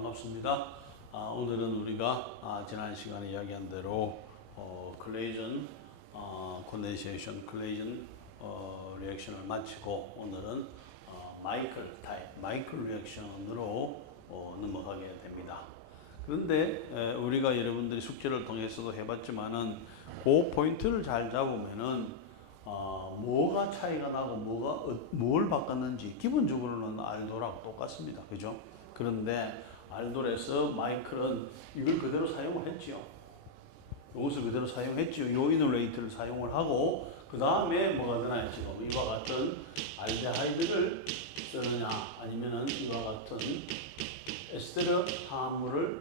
반갑습니다. 오늘은 우리가 지난 시간에 이야기한 대로 콜레이전, 콘덴세이션, 콜레이전 리액션을 마치고 오늘은 마이클 리액션으로 넘어가게 됩니다. 그런데 우리가 여러분들이 숙제를 통해서도 해봤지만은 그 포인트를 잘 잡으면은 뭐가 차이가 나고 뭘 바꿨는지 기본적으로는 알도라고 똑같습니다. 그죠? 그런데 알돌에서 마이클은 이걸 그대로 사용을 했지요. 이것을 그대로 사용했지요. 요 이놀레이트를 사용을 하고 그 다음에 뭐가 되나요? 지금 이와 같은 알데하이드를 쓰느냐 아니면은 이와 같은 에스테르 화합물을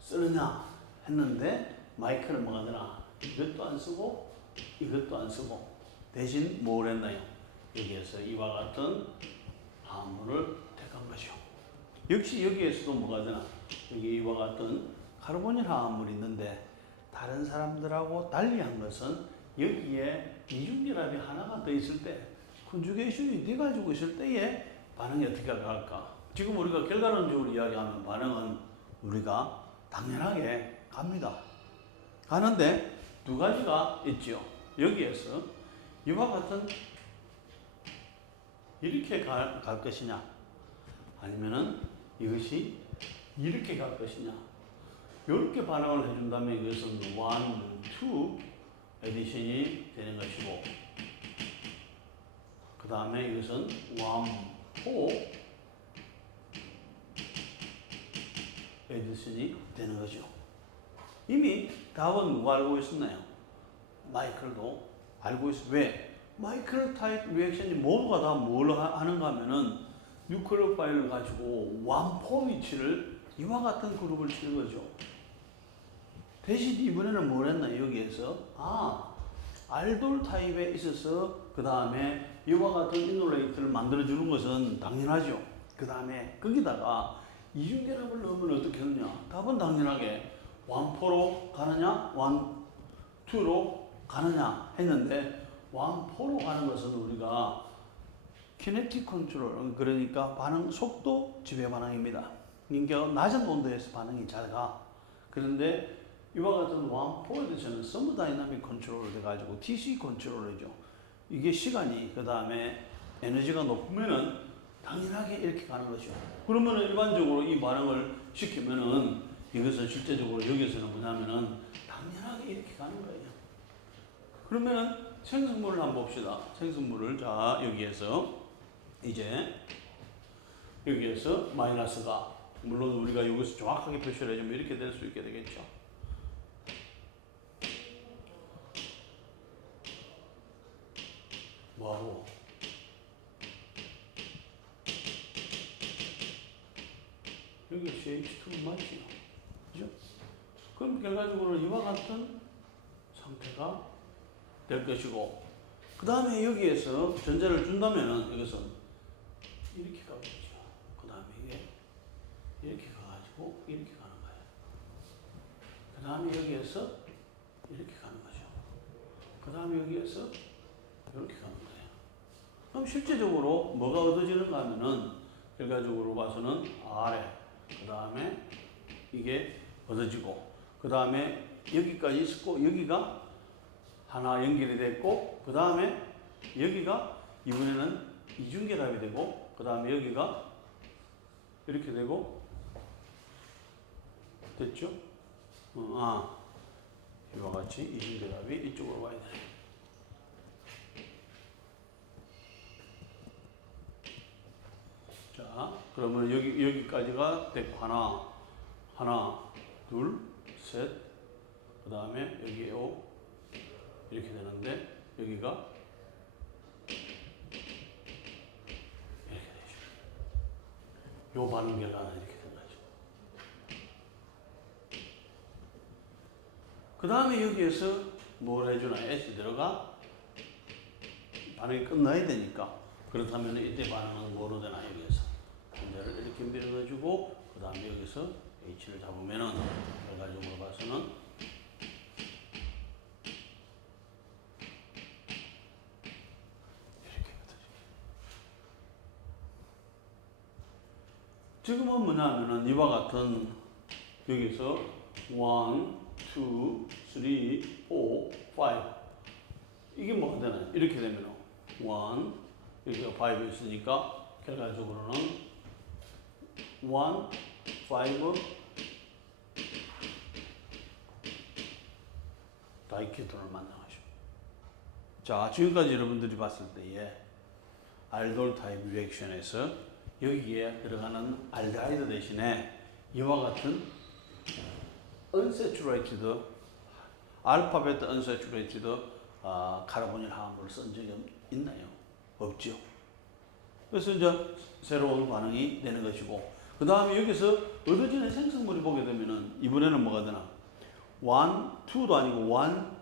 쓰느냐 했는데 마이클은 뭐가 되나? 이것도 안 쓰고 이것도 안 쓰고 대신 뭘 했나요? 여기에서 이와 같은 화합물을 택한 것이요. 역시 여기에서도 뭐가 되나? 여기 이와 같은 카르보닐 화합물이 있는데 다른 사람들하고 달리한 것은 여기에 이중결합이 하나가 더 있을 때 컨주게이션이 돼가지고 있을 때에 반응이 어떻게 갈까? 지금 우리가 결과론적으로 이야기하면 반응은 우리가 당연하게 갑니다. 가는데 두 가지가 있죠. 여기에서 이와 같은 이렇게 갈 것이냐 아니면은 이것이 이렇게 갈 것이냐 이렇게 반응을 해준다면 이것은 1, 2 에디션이 되는 것이고 그 다음에 이것은 1, 4 에디션이 되는 거죠. 이미 답은 누가 알고 있었나요? 마이클도 알고 있어. 왜? 마이클 타입 리액션이 모두가 다 뭘 하는가 하면은 뉴클레오파일을 가지고 1, 4 위치를 이와 같은 그룹을 치는 거죠. 대신 이번에는 뭘 했나요? 여기에서 알돌 타입에 있어서 그 다음에 이와 같은 이놀레이트를 만들어주는 것은 당연하죠. 그 다음에 거기다가 이중결합을 넣으면 어떻게 하느냐? 답은 당연하게 1, 4로 가느냐? 1, 2로 가느냐? 했는데 1, 4로 가는 것은 우리가 키네틱 컨트롤, 그러니까 반응 속도 지배 반응입니다. 그러니까 낮은 온도에서 반응이 잘 가. 그런데 이와 같은 1, 4에 대해서는 서머다이나믹 컨트롤을 해가지고 TC 컨트롤이죠. 이게 시간이 그 다음에 에너지가 높으면은 당연하게 이렇게 가는 거죠. 그러면 일반적으로 이 반응을 시키면은 이것은 실제적으로 여기서는 뭐냐면은 당연하게 이렇게 가는 거예요. 그러면은 생성물을 한번 봅시다. 생성물을 자 여기에서 이제 여기에서 마이너스가 물론 우리가 여기서 정확하게 표시를 해주면 이렇게 될 수 있게 되겠죠. 뭐하고 여기 CH2 맞지요? 그죠? 그럼 결과적으로 이와 같은 상태가 될 것이고 그 다음에 여기에서 전자를 준다면은 이것은 이렇게 가겠죠. 그 다음에 이게 이렇게 가가지고 이렇게 가는 거예요. 그 다음에 여기에서 이렇게 가는 거죠. 그 다음에 여기에서 이렇게 가는 거예요. 그럼 실제적으로 뭐가 얻어지는가 하면은 결과적으로 봐서는 아래 그 다음에 이게 얻어지고 그 다음에 여기까지 있었고 여기가 하나 연결이 됐고 그 다음에 여기가 이번에는 이중결합이 되고 그 다음에 여기가 이렇게 되고 됐죠? 이와 같이 이중결합이 이쪽으로 와야 되네. 자, 그러면 여기까지가 됐고 하나, 둘, 셋, 그 다음에 여기에 이렇게 되는데 여기가 이렇게 되죠. 요 반응 결과는 이렇게 된 거죠. 그 다음에 여기에서 뭘 해주나? 에시드가 반응이 끝나야 되니까 그렇다면 이때 반응은 뭐로 되나? 여기에서 분자를 이렇게 밀어주고 그 다음에 여기서 H를 잡으면은 결과적으로 봐서는 지금은 뭐냐면은 이와 같은 여기서 1, 2, 3, 4, 5 이게 뭐가 되나요? 이렇게 되면 1 여기가 5 있으니까 결과적으로는 1, 5 다이케톤을 만나가죠. 자, 지금까지 여러분들이 봤을 때에 알돌 타입 리액션에서 여기에 들어가는 알데하이드 대신에 이와 같은 unsaturated 알파벳 unsaturated 카르보닐 화합물을 쓴 적이 있나요? 없죠. 그래서 이제 새로운 반응이 되는 것이고, 그 다음에 여기서 얻어지는 생성물이 보게 되면은 이번에는 뭐가 되나? 1, 2도 아니고 1,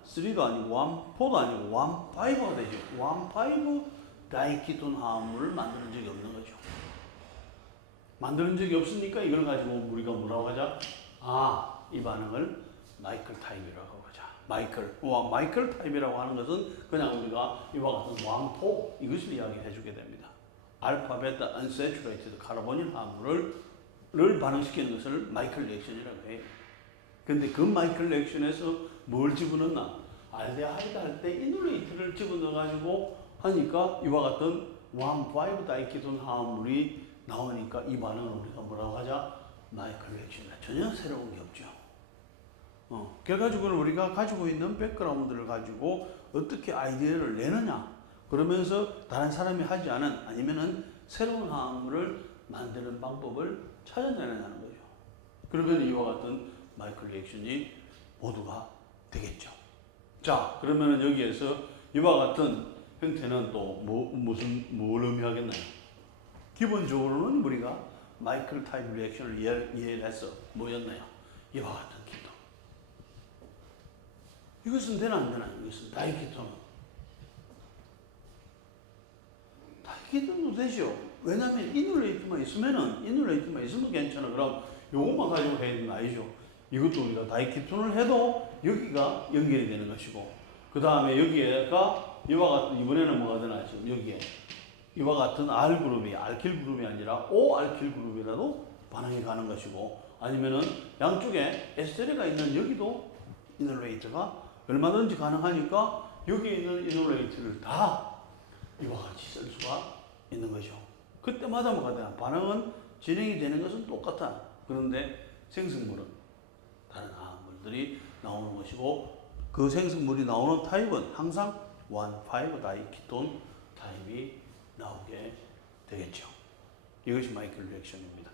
3도 아니고 1, 4도 아니고 1, 5가 되죠. 1, 5 다이키톤 화합물을 만드는 적이 없는 거죠. 만드는 적이 없으니까 이걸 가지고 우리가 뭐라고 하자? 이 반응을 마이클 타입이라고 하자. 마이클 타입이라고 하는 것은 그냥 우리가 이와 같은 왕포 이것을 이야기해 주게 됩니다. 알파, 베타, unsaturated 카르보닐 화합물을 반응시키는 것을 마이클 리액션이라고 해요. 근데 그 마이클 리액션에서 뭘 집어넣나? 알데하이드 할 때 이놀레이트를 집어넣어가지고 하니까 이와 같은 1, 5 다이키톤 화합물이 나오니까 이 반응을 우리가 뭐라고 하자? 마이클 리액션이다. 전혀 새로운 게 없죠. 결과적으로 우리가 가지고 있는 백그라운드를 가지고 어떻게 아이디어를 내느냐, 그러면서 다른 사람이 하지 않은 아니면은 새로운 화합물을 만드는 방법을 찾아내는 거죠. 그러면 이와 같은 마이클 리액션이 모두가 되겠죠. 자, 그러면은 여기에서 이와 같은 형태는 또 뭘 의미하겠나요? 기본적으로는 우리가 마이클 타입 리액션을 이해를 해서 뭐였나요? 이와 같은 기토. 이것은 되나 안 되나? 이것은 다이키톤은. 다이키톤도 되죠. 왜냐하면 이놀레이트만 있으면 괜찮아. 그럼 요것만 가지고 해야 되는 거 아니죠. 이것도 우리가 다이키톤을 해도 여기가 연결이 되는 것이고, 그 다음에 여기가 이와 같은, 이번에는 뭐가 되나? 지금 여기에 이와 같은 R그룹이 알킬 그룹이 아니라 O알킬 그룹이라도 반응이 가는 것이고, 아니면은 양쪽에 에스테레가 있는 여기도 이놀레이트가 얼마든지 가능하니까 여기에 있는 이놀레이트를 다 이와 같이 쓸 수가 있는 거죠. 그때마다 뭐가 되나? 반응은 진행이 되는 것은 똑같아. 그런데 생성물은 다른 화합물들이 나오는 것이고, 그 생성물이 나오는 타입은 항상 1, 5 다이키톤 타입이 나오게 되겠죠. 이것이 마이클 리액션입니다.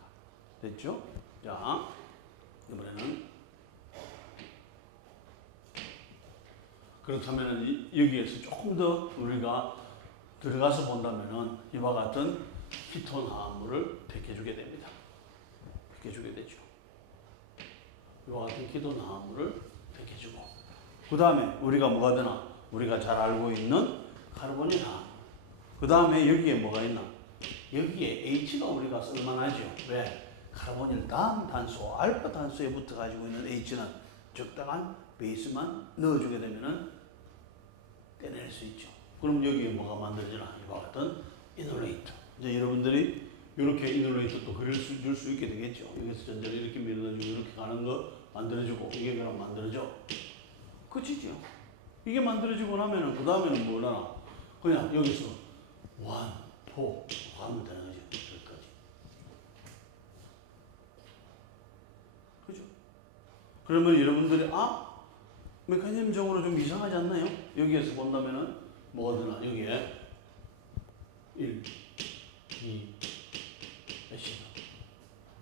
됐죠? 자, 이번에는 그렇다면 여기에서 조금 더 우리가 들어가서 본다면은 이와 같은 키톤 화합물을 택해주게 됩니다. 택해주게 되죠. 이와 같은 키톤 화합물을 택해주고, 그 다음에 우리가 뭐가 되나? 우리가 잘 알고 있는 카르보닐 화합물. 그 다음에 여기에 뭐가 있나? 여기에 H가 우리가 쓸만하죠. 왜? 카르보닐 다음 단수, 알파 단수에 붙어 가지고 있는 H는 적당한 베이스만 넣어주게 되면은 떼낼 수 있죠. 그럼 여기에 뭐가 만들어지나? 이와 같은 이놀레이트. 이제 여러분들이 이렇게 이놀레이트 또 줄 수 있게 되겠죠. 여기서 전자를 이렇게 밀어넣어주고 이렇게 가는 거 만들어주고, 이게 그럼 만들어져. 끝이죠. 이게 만들어지고 나면은 그 다음에는 뭐라나? 그냥 여기서 1, 4 하면 되는 거죠. 여기까지. 그죠? 그러면 여러분들이 메커니즘적으로 좀 이상하지 않나요? 여기에서 본다면은 뭐가 되나? 여기에 1, 2, 몇이나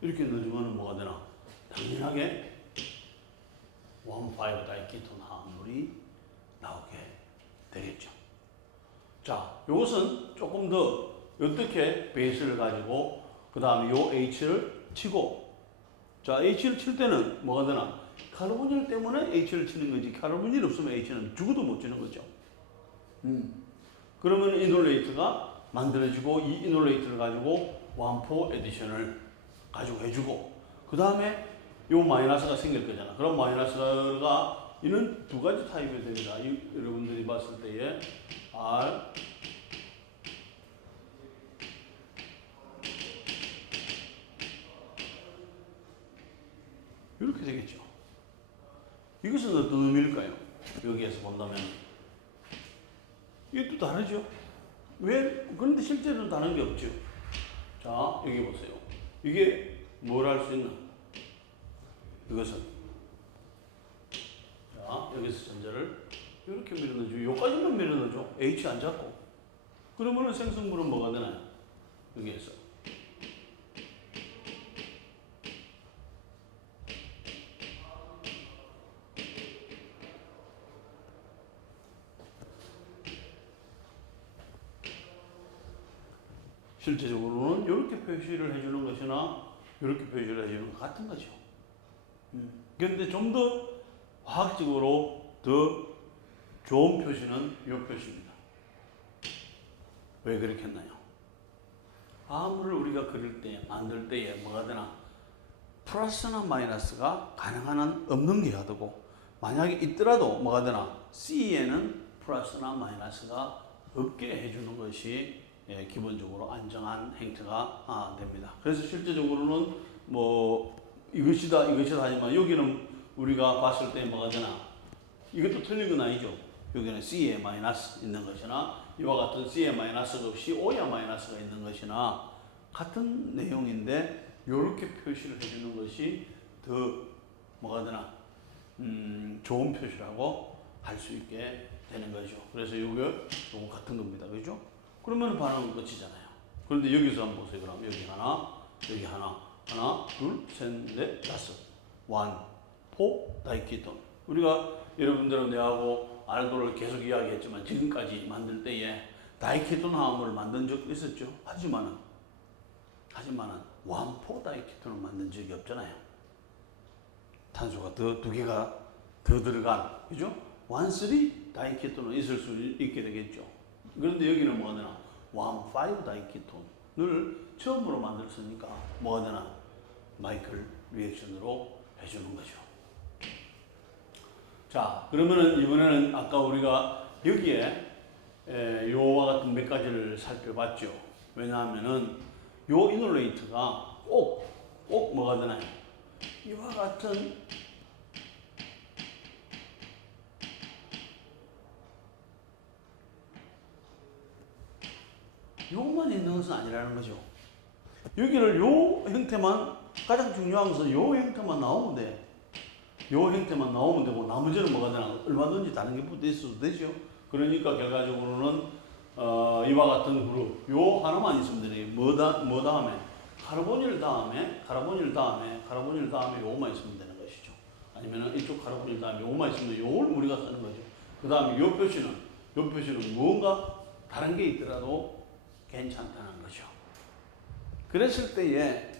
이렇게 넣어주면 뭐가 되나? 당연하게 1, 5 다이키톤 화합물이 나오게 되겠죠. 자, 이것은 조금 더 어떻게 베이스를 가지고 그 다음에 요 H를 치고, 자, H를 칠 때는 뭐가 되나? 카르보닐 때문에 H를 치는 거지, 카르보닐 없으면 H는 죽어도 못 치는 거죠. 그러면 이놀레이트가 만들어지고, 이 이놀레이트를 가지고 1,4 에디션을 가지고 해주고, 그 다음에 요 마이너스가 생길 거잖아. 그럼 마이너스가 이는 두 가지 타입이 됩니다. 여러분들이 봤을 때에 R 이것은 어떤 의미일까요? 여기에서 본다면 이것도 다르죠. 왜? 그런데 실제로는 다른 게 없죠. 자, 여기 보세요. 이게 뭘 할 수 있나? 이것은 자, 여기서 전자를 이렇게 밀어넣어줘. 여기까지만 밀어넣어줘. H 안 잡고. 그러면은 생성물은 뭐가 되나요? 여기에서. 실제적으로는 이렇게 표시를 해주는 것이나 이렇게 표시를 해주는 것 같은 거죠. 그런데 좀 더 과학적으로 더 좋은 표시는 이 표시입니다. 왜 그렇게 했나요? 암호를 우리가 그릴 때, 만들 때에 뭐가 되나? 플러스나 마이너스가 가능한 한 없는 게 되고, 만약에 있더라도 뭐가 되나? C에는 플러스나 마이너스가 없게 해주는 것이 기본적으로 안정한 행태가 됩니다. 그래서 실제적으로는 뭐 이것이다 하지만 여기는 우리가 봤을 때 뭐가 되나? 이것도 틀린 건 아니죠. 여기는 C에 마이너스 있는 것이나 이와 같은 C에 마이너스가 없이 O에 마이너스가 있는 것이나 같은 내용인데 이렇게 표시를 해주는 것이 더 뭐가 되나? 좋은 표시라고 할 수 있게 되는 거죠. 그래서 이거 같은 겁니다. 그죠? 그러면 반응은 끝이잖아요. 그런데 여기서 한번 보세요. 그럼 여기 하나, 여기 하나, 둘, 셋, 넷, 다섯. 완, 포, 다이키톤. 우리가 여러분들은 내하고 알도를 계속 이야기했지만 지금까지 만들 때에 다이키톤 화합물을 만든 적도 있었죠. 하지만은 완포 다이키톤을 만든 적이 없잖아요. 탄소가 두 개가 더 들어간, 그죠? 완쓰리 다이키톤은 있을 수 있게 되겠죠. 그런데 여기는 뭐가 되나? 완5 다이키톤을 처음으로 만들었으니까 뭐가 되나? 마이클 리액션으로 해주는 거죠. 자, 그러면은 이번에는 아까 우리가 여기에 요와 같은 몇 가지를 살펴봤죠. 왜냐하면은 요 이놀레이트가 꼭 뭐가 되나요? 이와 같은 요만 있는 것은 아니라는 거죠. 여기를 요 형태만, 가장 중요한 것은 요 형태만 나오면 돼. 요 형태만 나오면 되고 나머지는 뭐가 되나? 얼마든지 다른 게 붙어 있어도 되죠. 그러니까 결과적으로는 이와 같은 그룹 요 하나만 있으면 되네. 뭐 다음에? 카르보닐 다음에 요거만 있으면 되는 것이죠. 아니면은 이쪽 카르보닐 다음에 요거만 있으면 요걸 우리가 쓰는 거죠. 그 다음에 요 표시는 무언가 다른 게 있더라도 괜찮다는 거죠. 그랬을 때에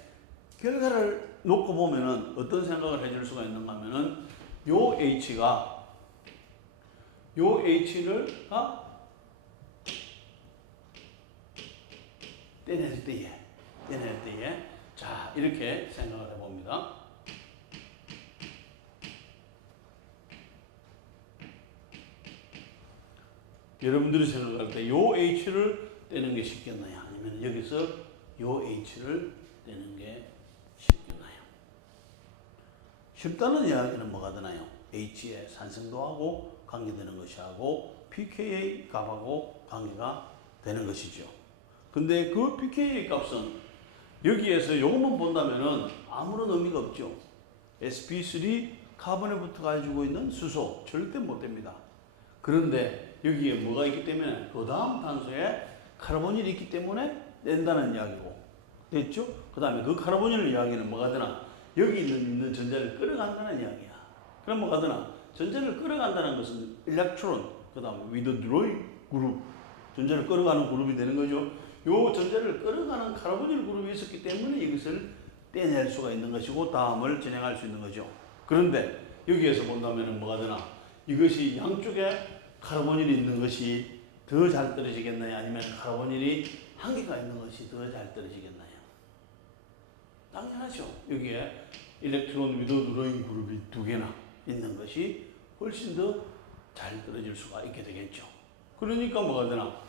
결과를 놓고 보면은 어떤 생각을 해줄 수가 있는가 하면은 요 H를 떼낼 때에 자, 이렇게 생각을 해봅니다. 여러분들이 생각할 때 요 H를 떼는 게 쉽겠나요? 아니면 여기서 요 H를 떼는 게 쉽겠나요? 쉽다는 이야기는 뭐가 되나요? H의 산성도하고 관계되는 것이하고 pKa 값하고 관계가 되는 것이죠. 근데 그 pKa 값은 여기에서 요것만 본다면은 아무런 의미가 없죠. sp3 카본에 붙어 가지고 있는 수소 절대 못 됩니다. 그런데 여기에 뭐가 있기 때문에 그 다음 탄소에 카르보닐이 있기 때문에 낸다는 이야기고 됐죠? 그 다음에 그 카르보닐 이야기는 뭐가 되나? 여기 있는 전자를 끌어간다는 이야기야. 그럼 뭐가 되나? 전자를 끌어간다는 것은 일렉트론, 그 다음에 위드드로잉 그룹, 전자를 끌어가는 그룹이 되는 거죠. 요 전자를 끌어가는 카르보닐 그룹이 있었기 때문에 이것을 떼낼 수가 있는 것이고 다음을 진행할 수 있는 거죠. 그런데 여기에서 본다면 뭐가 되나? 이것이 양쪽에 카르보닐이 있는 것이 더 잘 떨어지겠나요? 아니면 카르보닐이 한 개가 있는 것이 더 잘 떨어지겠나요? 당연하죠. 여기에 일렉트론 위드드로잉 그룹이 두 개나 있는 것이 훨씬 더 잘 떨어질 수가 있게 되겠죠. 그러니까 뭐가 되나?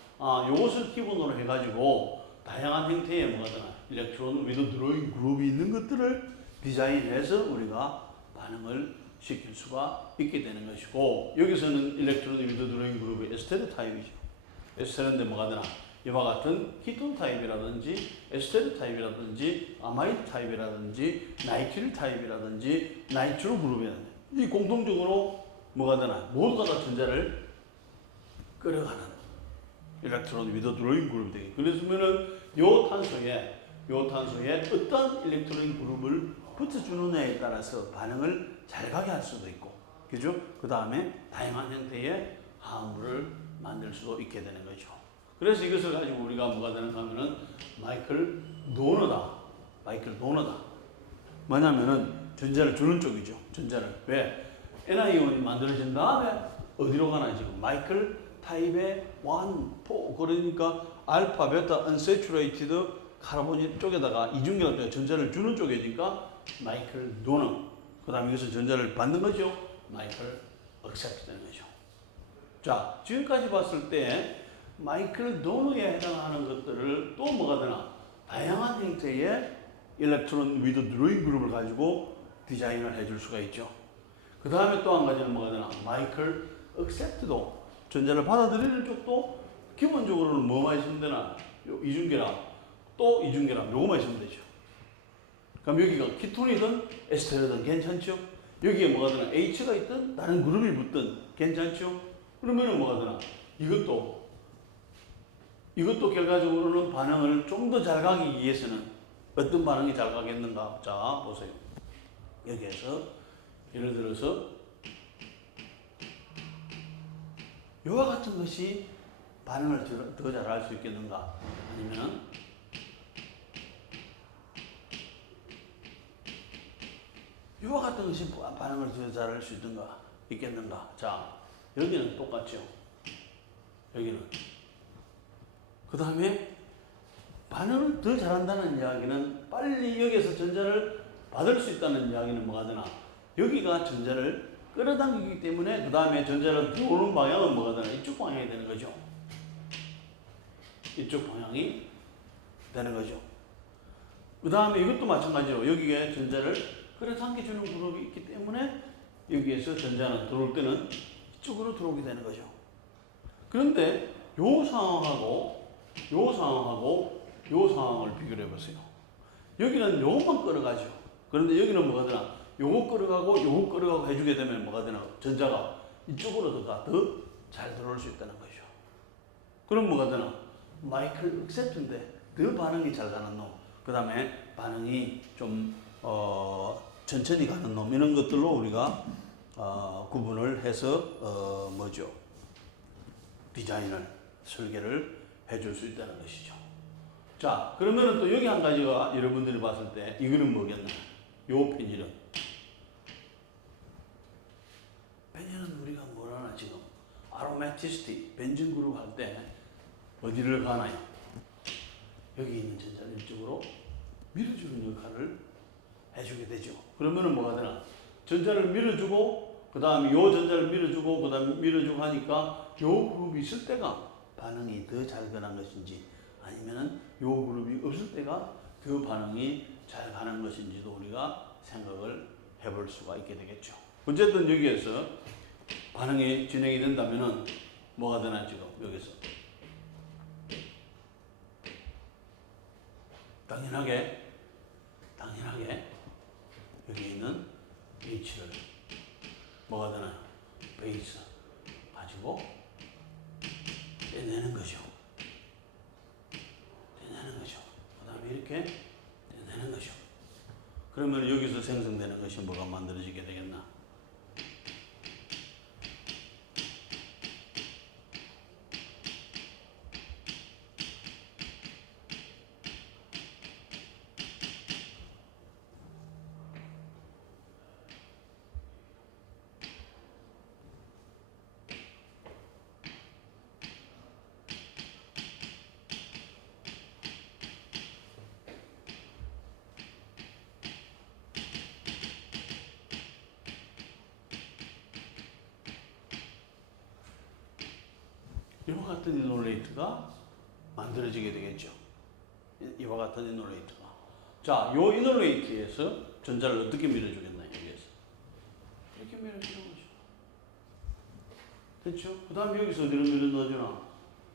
요것을 기본으로 해가지고 다양한 형태의 뭐가 되나? 일렉트론 위드드로잉 그룹이 있는 것들을 디자인해서 우리가 반응을 시킬 수가 있게 되는 것이고, 여기서는 일렉트론 위드드로잉 그룹의 에스테르 타입이죠. 에스테르인데 뭐가 되나? 이와 같은 키톤 타입이라든지 에스테르 타입이라든지 아마이드 타입이라든지 나이트릴 타입이라든지 나이트로 그룹이라든지, 이 공통적으로 뭐가 되나? 모두가 다 전자를 끌어가는 일렉트론 위드드로잉 그룹이 되게. 그랬으면은 요 탄소에 어떤 일렉트론 그룹을 붙여주느냐에 따라서 반응을 잘 가게 할 수도 있고, 그죠? 그 다음에 다양한 형태의 화합물을 만들 수도 있게 되는 거죠. 그래서 이것을 가지고 우리가 뭐가 되는가 하면은 마이클 도너다. 뭐냐면은 전자를 주는 쪽이죠. 전자를. 왜? Ni온이 만들어진 다음에 어디로 가나 지금 마이클 타입의 1, 4, 그러니까 알파, 베타, unsaturated 카르본 쪽에다가 이중계가 전자를 주는 쪽이니까 마이클 도너. 그 다음에 이것은 전자를 받는 거죠. 마이클 accept 되는 거죠. 자, 지금까지 봤을 때 마이클 도너에 해당하는 것들을 또 뭐가 되나? 다양한 형태의 일렉트론 위드드로잉 그룹을 가지고 디자인을 해줄 수가 있죠. 그 다음에 또 한 가지는 뭐가 되나? 마이클 accept도 전자를 받아들이는 쪽도 기본적으로는 뭐만 있으면 되나? 이중계랑 또 이중계랑 요거만 있으면 되죠. 그럼 여기가 키톤이든 에스테르든 괜찮죠? 여기에 뭐가 되나? H가 있든 다른 그룹이 붙든 괜찮죠? 그러면은 뭐가 되나? 이것도 결과적으로는 반응을 좀 더 잘 가기 위해서는 어떤 반응이 잘 가겠는가? 자, 보세요. 여기에서 예를 들어서 이와 같은 것이 반응을 더 잘 할 수 있겠는가? 아니면 이와 같은 것이 반응을 더 잘 할 수 있겠는가? 자, 여기는 똑같죠. 여기는. 그 다음에 반응을 더 잘한다는 이야기는 빨리 여기에서 전자를 받을 수 있다는 이야기는 뭐가 되나? 여기가 전자를 끌어당기기 때문에 그 다음에 전자를 들어오는 방향은 뭐가 되나? 이쪽 방향이 되는 거죠. 이쪽 방향이 되는 거죠. 그 다음에 이것도 마찬가지로 여기에 전자를 끌어당겨주는 그룹이 있기 때문에 여기에서 전자는 들어올 때는 이쪽으로 들어오게 되는 거죠. 그런데 요 상황하고 요 상황을 비교를 해보세요. 여기는 요것만 끌어가죠. 그런데 여기는 뭐가 되나? 요거 끌어가고 해주게 되면 뭐가 되나? 전자가 이쪽으로 더 잘 들어올 수 있다는 거죠. 그럼 뭐가 되나? 마이클 액셉트인데 더 반응이 잘 가는 놈, 그 다음에 반응이 좀 천천히 가는 놈, 이런 것들로 우리가 구분을 해서 디자인을 설계를 해줄 수 있다는 것이죠. 자, 그러면은 또 여기 한 가지가 여러분들이 봤을 때 이거는 뭐겠나? 요 페닐은 우리가 뭘 하나 지금 아로마티시티 벤진 그룹 할 때 어디를 가나요? 여기 있는 전자를 이쪽으로 밀어주는 역할을 해주게 되죠. 그러면은 뭐가 되나? 전자를 밀어주고 그 다음에 요 전자를 밀어주고 그 다음에 밀어주고 하니까 요 그룹이 있을 때가 반응이 더 잘 가는 것인지, 아니면은 요 그룹이 없을 때가 그 반응이 잘 가는 것인지도 우리가 생각을 해볼 수가 있게 되겠죠. 어쨌든 여기에서 반응이 진행이 된다면은 뭐가 되나? 지금 여기서 당연하게 여기 있는 H를 뭐가 되나요? 베이스 가지고 떼내는 거죠. 그 다음에 이렇게 떼내는 거죠. 그러면 여기서 생성되는 것이 뭐가 만들어지게 되겠나? 이와 같은 이놀레이트가 만들어지게 되겠죠. 이와 같은 이놀레이트가. 자, 요 이놀레이트에서 전자를 어떻게 밀어주겠나요? 여기에서 이렇게 밀어주는 거죠. 됐죠? 그 다음에 여기서 어디로 밀어 넣어주나?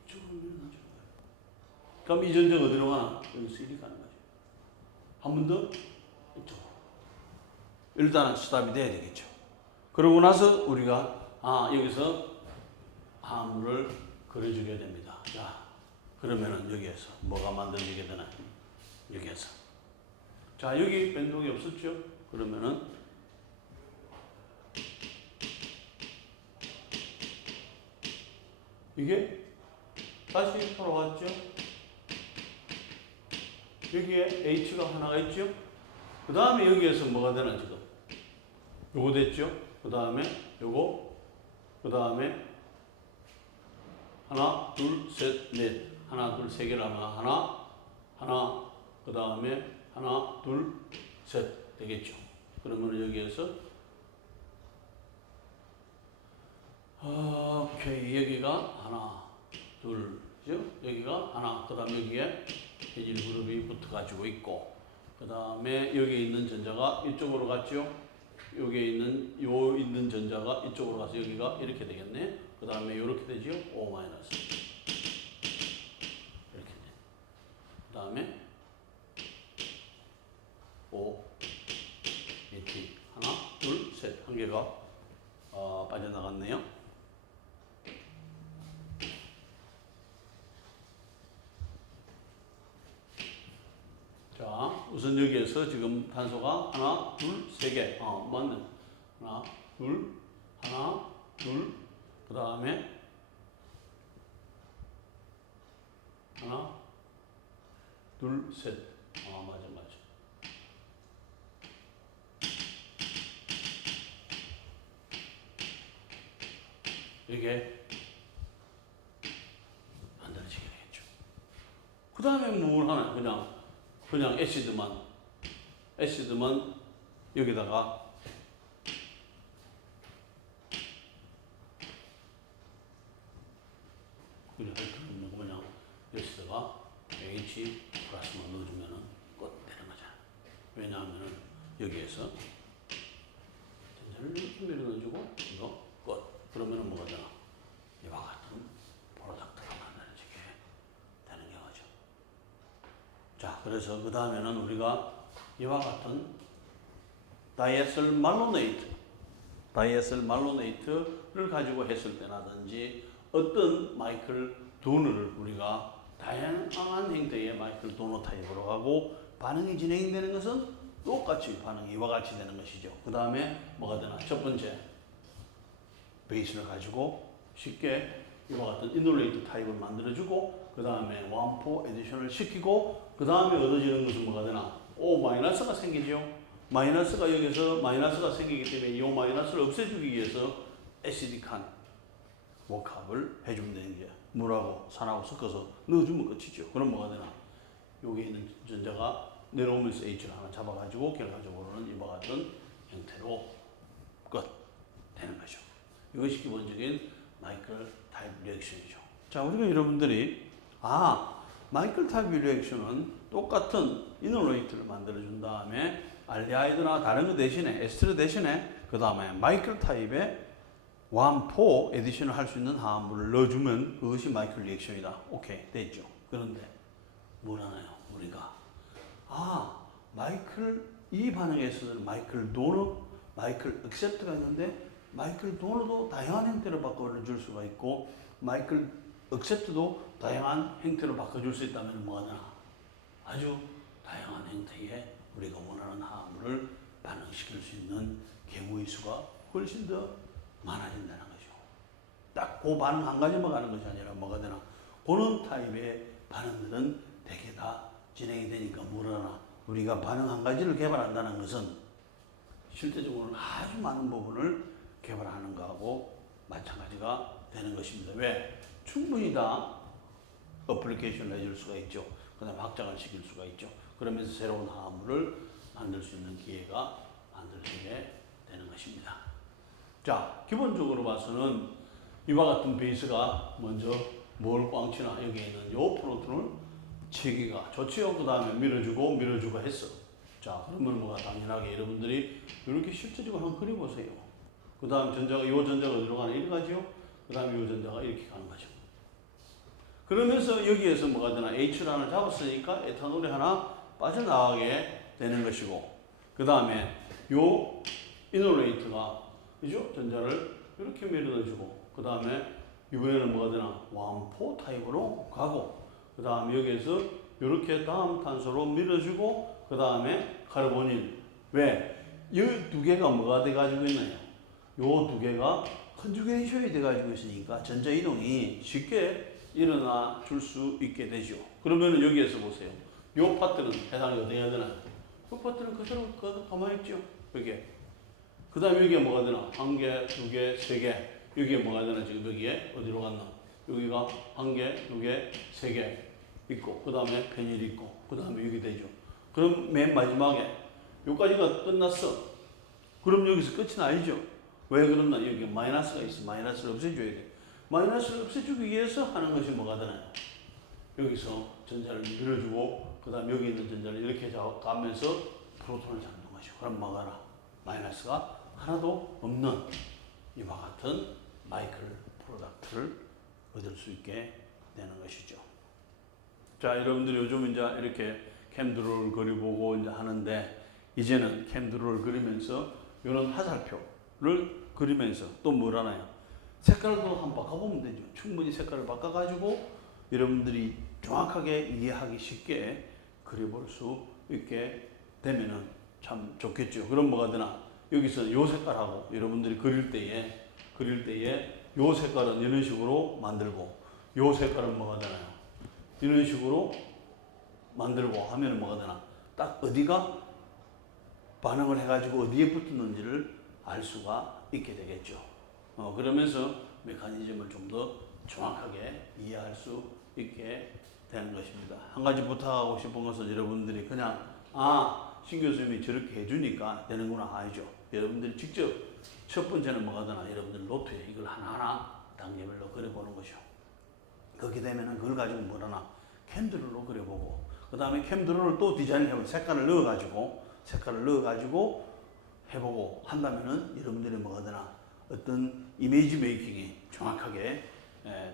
이쪽으로 밀어 넣어주는 거예요. 그럼 이 전자가 어디로 가나? 여기서 이리 가는 거죠. 한 번 더 이쪽으로. 일단은 스탑이 돼야 되겠죠. 그러고 나서 우리가 여기서 화물을 그려주게 됩니다. 자, 그러면은 여기에서 뭐가 만들어지게 되나? 여기에서. 자, 여기 변동이 없었죠? 그러면은 이게 다시 돌아왔죠? 여기에 H가 하나가 있죠? 그 다음에 여기에서 뭐가 되나 지금? 요거 됐죠? 그 다음에 요거, 그 다음에 하나, 둘, 셋, 넷. 하나, 둘, 세 개라면 하나, 그 다음에 하나, 둘, 셋 되겠죠? 그러면 여기에서 오케이, 여기가 하나, 둘, 그죠? 여기가 하나, 그 다음 여기에 해질 그룹이 붙어가지고 있고, 그 다음에 여기에 있는 전자가 이쪽으로 갔죠? 여기에 있는 전자가 이쪽으로 가서 여기가 이렇게 되겠네. 그 다음에 이렇게 되죠? O 마이너스. 이렇게 돼. 그 다음에 O, ET. 하나, 둘, 셋. 한 개가 빠져나갔네요. 자, 우선 여기에서 지금 단소가 하나, 둘, 세 개. 맞네. 하나, 둘, 그 다음에 하나, 둘, 셋. 맞아. 이게 만들어지게 되겠죠. 그 다음에 뭘 하나? 그냥 애시드만 여기다가 그냥 애시드가 H 플러스만 넣어주면은 끝 되는 거잖아. 왜냐하면은 여기에서 전자를 이렇게 밀어 넣어주고 이거 끝. 그러면은 뭐가 되나? 이와 같은 프로덕트가 만들어지게 되는 경우죠. 자, 그래서 그 다음에는 우리가 이와 같은 다이에셀 말로네이트를 가지고 했을 때라든지 어떤 마이클 도너를 우리가 다양한 형태의 마이클 도너 타입으로 가고 반응이 진행되는 것은 똑같이 반응이 이와 같이 되는 것이죠. 그 다음에 뭐가 되나? 첫 번째 베이스를 가지고 쉽게 이와 같은 이놀레이트 타입을 만들어주고 그 다음에 완포 에디션을 시키고 그 다음에 얻어지는 것은 뭐가 되나? O 마이너스가 생기죠. 마이너스가 여기서 마이너스가 생기기 때문에 이 마이너스를 없애주기 위해서 애시딕한 목합을 해주면 되는 게 물하고 산하고 섞어서 넣어주면 끝이죠. 그럼 뭐가 되나? 여기 있는 전자가 내려오면서 H를 하나 잡아가지고 결과적으로는 이와 같은 형태로 끝 되는 거죠. 이것이 기본적인 마이클 타입 리액션이죠. 자, 우리가 여러분들이 마이클 타입 리액션은 똑같은 이놀레이트를 만들어준 다음에 알데하이드나 다른 거 대신에 에스테르 대신에 그 다음에 마이클 타입의 완포 에디션을 할 수 있는 화합물을 넣어주면 그것이 마이클 리액션이다. 오케이, 됐죠. 그런데 뭘 하나요? 우리가 이 반응에서는 마이클 도너, 마이클 액셉트가 있는데 마이클 도너도 다양한 형태로 바꿔줄 수가 있고 마이클 액셉트도 다양한 형태로 바꿔줄 수 있다면 뭐가 되나? 아주 다양한 형태의 우리가 원하는 화합물을 반응시킬 수 있는 경우의 수가 훨씬 더 많아진다는 거죠. 딱 그 반응 한 가지만 가는 것이 아니라 뭐가 되나? 그런 타입의 반응들은 대개 다 진행이 되니까 뭐라나? 우리가 반응 한 가지를 개발한다는 것은 실제적으로는 아주 많은 부분을 개발하는 거하고 마찬가지가 되는 것입니다. 왜? 충분히 다 어플리케이션을 해줄 수가 있죠. 그 다음에 확장을 시킬 수가 있죠. 그러면서 새로운 화합물을 만들 수 있는 기회가 만들어지게 되는 것입니다. 자, 기본적으로 봐서는 이와 같은 베이스가 먼저 뭘 꽝치나 여기 있는 요 프로톤을 치기가 좋지요. 그 다음에 밀어주고 했어. 자, 그러면 뭐가 당연하게 여러분들이 이렇게 실제적으로 한번 그려보세요. 그 다음 전자가, 요 전자가 어디로 가나? 이리 가죠? 그 다음에 요 전자가 이렇게 가는 거죠. 그러면서 여기에서 뭐가 되나? H란을 잡았으니까 에탄올이 하나 빠져나가게 되는 것이고, 그 다음에 요 이노레이트가, 그죠? 전자를 이렇게 밀어넣어주고, 그 다음에 이번에는 뭐가 되나? 완포 타입으로 가고, 그 다음에 여기에서 이렇게 다음 탄소로 밀어주고, 그 다음에 카르보닐. 왜? 이 두 개가 뭐가 돼가지고 있나요? 요 두 개가 컨주게이션이 돼가지고 있으니까 전자 이동이 쉽게 일어나 줄 수 있게 되죠. 그러면 여기에서 보세요. 요 파트는 해당이 어떻게 해야 되나요? 요 파트는 그대로 가만히 있죠. 여기에. 그 다음에 여기에 뭐가 되나? 한 개, 두 개, 세 개. 여기에 뭐가 되나? 지금 여기에 어디로 갔나? 여기가 한 개, 두 개, 세 개 있고, 그 다음에 페닐 있고, 그 다음에 여기 되죠. 그럼 맨 마지막에 여기까지가 끝났어. 그럼 여기서 끝이 아니죠. 왜 그러나? 여기 마이너스가 있어. 마이너스를 없애줘야 돼. 마이너스를 없애주기 위해서 하는 것이 뭐가 되나요? 여기서 전자를 밀어주고, 그 다음 여기 있는 전자를 이렇게 가면서 프로톤을 잡는 것이죠. 그럼 뭐가 나? 마이너스가 하나도 없는 이와 같은 마이클 프로덕트를 얻을 수 있게 되는 것이죠. 자, 여러분들이 요즘 이제 이렇게 캠드롤을 그려보고 이제 하는데, 이제는 캠드롤을 그리면서 이런 화살표를 그리면서 또 뭘 하나요? 색깔도 한번 바꿔보면 되죠. 충분히 색깔을 바꿔가지고 여러분들이 정확하게 이해하기 쉽게 그려볼 수 있게 되면은 참 좋겠죠. 그럼 뭐가 되나? 여기서 요 색깔하고 여러분들이 그릴 때에 요 색깔은 이런 식으로 만들고, 요 색깔은 뭐가 되나요? 이런 식으로 만들고 하면은 뭐가 되나? 딱 어디가 반응을 해가지고 어디에 붙었는지를 알 수가 있게 되겠죠. 그러면서 메커니즘을 좀 더 정확하게 이해할 수 있게 되는 것입니다. 한 가지 부탁하고 싶은 것은 여러분들이 그냥 신 교수님이 저렇게 해주니까 되는구나 아니죠. 여러분들이 직접 첫 번째는 뭐가 되나? 여러분들 노트에 이걸 하나하나 단계별로 그려보는 것이요. 그렇게 되면은 그걸 가지고 뭘 하나? 캠드롤로 그려보고, 그 다음에 캠드롤을 또 디자인을 해보고 색깔을 넣어가지고 해보고 한다면은 여러분들이 뭐가 되나? 어떤 이미지 메이킹이 정확하게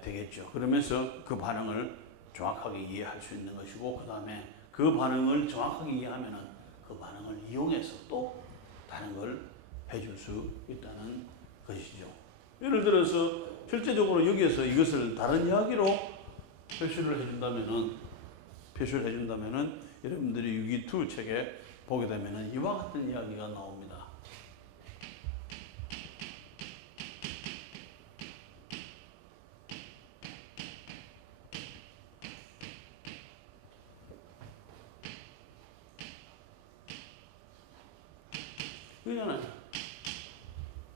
되겠죠. 그러면서 그 반응을 정확하게 이해할 수 있는 것이고, 그 다음에 그 반응을 정확하게 이해하면은 그 반응을 이용해서 또 다른 걸 해줄 수 있다는 것이죠. 예를 들어서 실제적으로 여기에서 이것을 다른 이야기로 표시를 해준다면은 여러분들이 유기2 책에 보게 되면은 이와 같은 이야기가 나옵니다. 그러잖아요.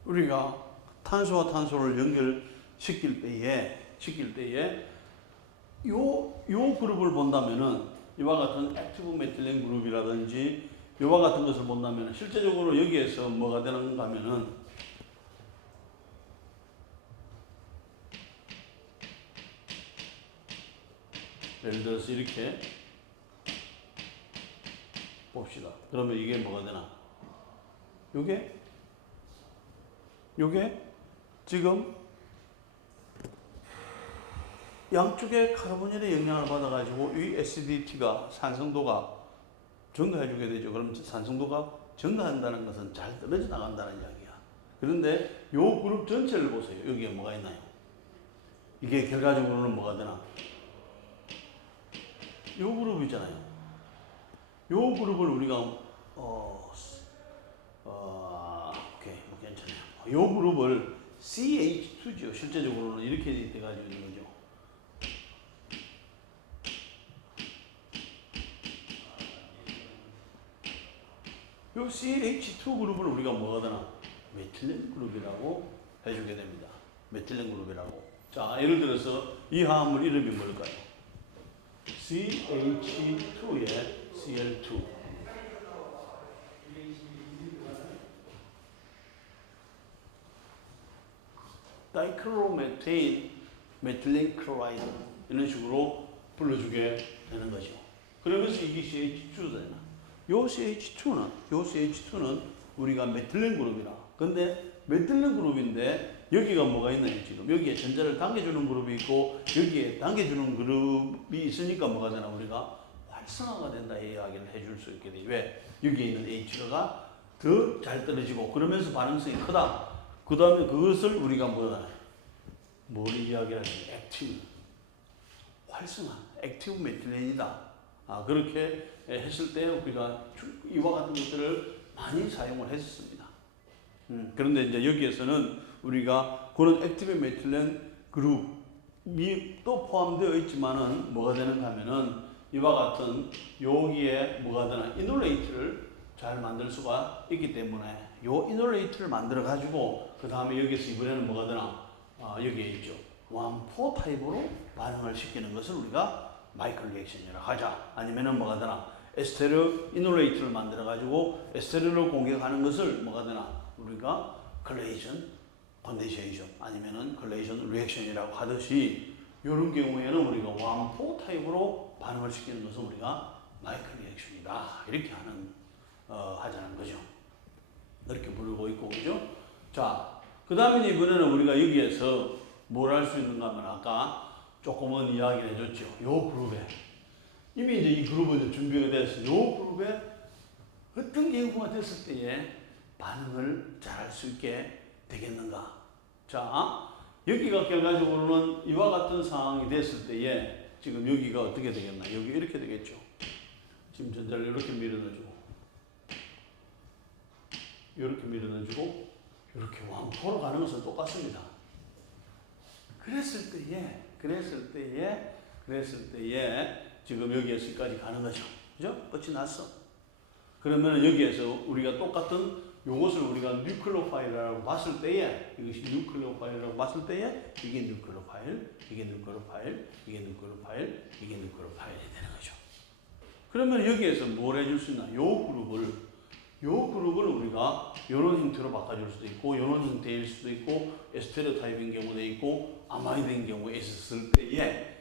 우리가 탄소와 탄소를 연결시킬 때에 요 그룹을 본다면은 이와 같은 액티브 메틸렌 그룹이라든지 이와 같은 것을 본다면 실제적으로 여기에서 뭐가 되는가 하면은 예를 들어서 이렇게 봅시다. 그러면 이게 뭐가 되나? 요게 지금 양쪽에 카르보닐의 영향을 받아가지고 이 SDT가 산성도가 증가해주게 되죠. 그럼 산성도가 증가한다는 것은 잘 떨어져 나간다는 이야기야. 그런데 요 그룹 전체를 보세요. 여기에 뭐가 있나요? 이게 결과적으로는 뭐가 되나? 요 그룹이잖아요. 요 그룹을 우리가 오케이, 뭐 괜찮아요. 요 그룹을 CH2죠. 실제적으로는 이렇게 돼가지고 있는 거죠. 요 CH2 그룹을 우리가 뭐가 되나? 메틸렌 그룹이라고 해주게 됩니다. 메틸렌 그룹이라고. 자, 예를 들어서 이 화합물 이름이 뭘까요? CH2에 Cl2. 다이크로메테인 메틸렌 클로라이드 이런 식으로 불러주게 되는 거죠. 그러면서 이게 CH2잖아. 요 CH2는 우리가 메틸렌 그룹이라. 근데 메틸렌 그룹인데 여기가 뭐가 있나요? 지금 여기에 전자를 당겨주는 그룹이 있고 여기에 당겨주는 그룹이 있으니까 뭐가 되나 우리가 활성화가 된다 이 이야기를 해줄 수 있게 돼요. 왜? 여기에 있는 H가 더 잘 떨어지고 그러면서 반응성이 크다. 그 다음에 그것을 우리가 뭐다? 뭘 이야기하는 액티브 활성화, 액티브 메틸렌이다. 그렇게 했을 때 우리가 이와 같은 것들을 많이 사용을 했었습니다. 그런데 이제 여기에서는 우리가 그런 액티브 메틸렌 그룹이 또 포함되어 있지만은 뭐가 되는가 하면은 이와 같은 여기에 뭐가 되나 이놀레이트를 잘 만들 수가 있기 때문에 요 이놀레이트를 만들어 가지고 그 다음에 여기서 이번에는 뭐가 되나 여기에 있죠. 완포 타입으로 반응을 시키는 것을 우리가 마이클 리액션이라고 하자. 아니면은 뭐가 되나 에스테르 이놀레이트를 만들어 가지고 에스테르를 공격하는 것을 뭐가 되나 우리가 클레이션 컨덴세이션 아니면은 클레이션 리액션이라고 하듯이 이런 경우에는 우리가 완포 타입으로 반응을 시키는 것을 우리가 마이클 리액션이다 이렇게 하자는 거죠. 이렇게 부르고 있고 그죠? 자, 그 다음에 이번에는 우리가 여기에서 뭘 할 수 있는가 하면 아까 조금은 이야기를 해줬죠. 요 그룹에 이미 이제 이 그룹은 준비가 됐어요. 요 그룹에 어떤 경우가 됐을 때에 반응을 잘 할 수 있게 되겠는가? 자, 여기가 결과적으로는 이와 같은 상황이 됐을 때에 지금 여기가 어떻게 되겠나? 여기 이렇게 되겠죠. 지금 전자를 이렇게 밀어넣어주고, 이렇게 밀어넣어주고, 이렇게 완포로 가는 것은 똑같습니다. 그랬을 때에 지금 여기에서까지 가는 거죠. 그죠? 끝이 났어. 그러면 여기에서 우리가 똑같은 요것을 우리가 뉴클레오파일이라고 봤을 때에 이것이 뉴클레오파일이라고 봤을 때에 이게 뉴클레오파일, 이게 뉴클레오파일, 이게 뉴클레오파일, 이게 뉴클레오파일이 되는 거죠. 그러면 여기에서 뭘 해줄 수 있나? 요 그룹을 우리가 이런 형태로 바꿔줄 수도 있고 이런 형태일 수도 있고 에스테레오 타입인 경우도 있고 아마이드인 경우에 있었을 때에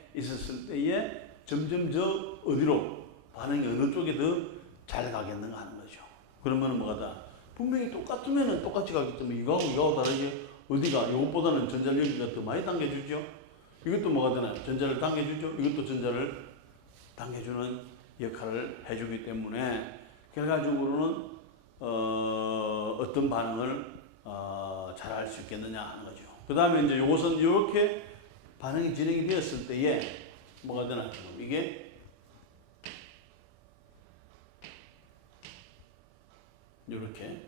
점점 저 어디로 반응이 어느 쪽에 더 잘 가겠는가 하는 거죠. 그러면은 뭐가 분명히 똑같으면은 똑같이 가기 때문에 이거하고 다르게 어디가 이것보다는 전자를 여기가 더 많이 당겨주죠. 이것도 뭐가 되나요? 전자를 당겨주죠. 이것도 전자를 당겨주는 역할을 해주기 때문에 결과적으로는 어떤 반응을 잘 할 수 있겠느냐 하는 거죠. 그 다음에 이제 이것은 이렇게 반응이 진행이 되었을 때에 뭐가 되나? 이게 이렇게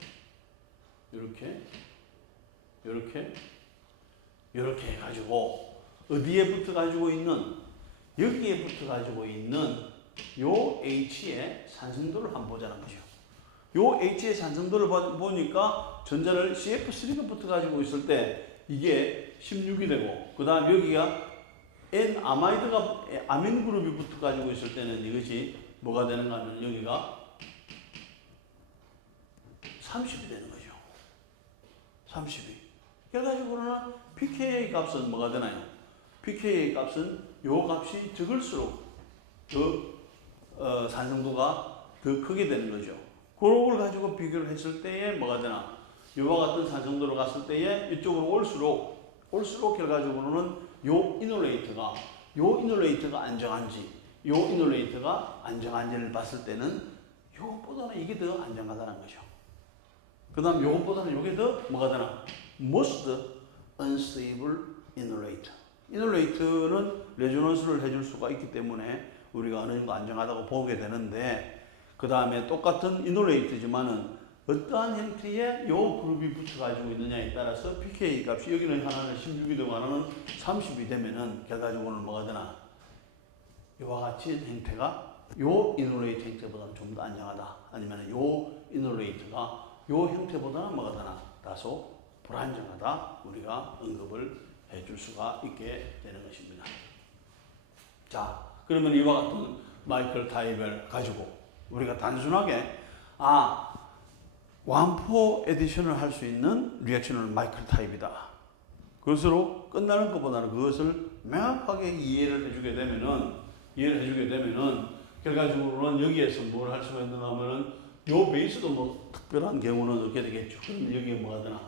해가지고 어디에 붙어 가지고 있는 여기에 붙어 가지고 있는 요 H의 산성도를 한번 보자는 거죠. 요 H의 산성도를 보니까 전자를 CF3가 붙어 가지고 있을 때 이게 16이 되고 그 다음 여기가 N 아마이드가 아민 그룹이 붙어 가지고 있을 때는 이것이 뭐가 되는가 하면 여기가 30이 되는 거죠. 32. 그래가지고는 pKa 값은 뭐가 되나요? pKa 값은 요 값이 적을수록 더 산성도가 더 크게 되는 거죠. 그걸 가지고 비교를 했을 때에 뭐가 되나? 이와 같은 산성도로 갔을 때에 이쪽으로 올수록 결과적으로는 요 이놀레이트가 안정한지를 봤을 때는 요것보다는 이게 더 안정하다는 거죠. 그 다음 요것보다는 이게 더 뭐가 되나? Most unstable inolator. 이놀레이트는 레조넌스를 해줄 수가 있기 때문에 우리가 어느 정도 안정하다고 보게 되는데 그 다음에 똑같은 이놀레이트지만은 어떠한 형태의 요 그룹이 붙어가지고 있느냐에 따라서 pK 값이 여기는 하나는 16이 되고 하나는 30이 되면은 결과적으로는 뭐가 되나? 이와 같이 형태가 요 이놀레이트 형태보다는 좀 더 안정하다. 아니면 요 이놀레이트가 요 형태보다는 뭐가 되나? 다소 불안정하다. 우리가 언급을 해줄 수가 있게 되는 것입니다. 자, 그러면 이와 같은 마이클 타입을 가지고 우리가 단순하게 완포 에디션을 할 수 있는 리액션은 마이클 타입이다. 그것으로 끝나는 것보다는 그것을 명확하게 이해를 해주게 되면은 결과적으로는 여기에서 뭘 할 수가 있는가 하면은 요 베이스도 뭐 특별한 경우는 어떻게 되겠죠. 그럼 여기에 뭐가 되나?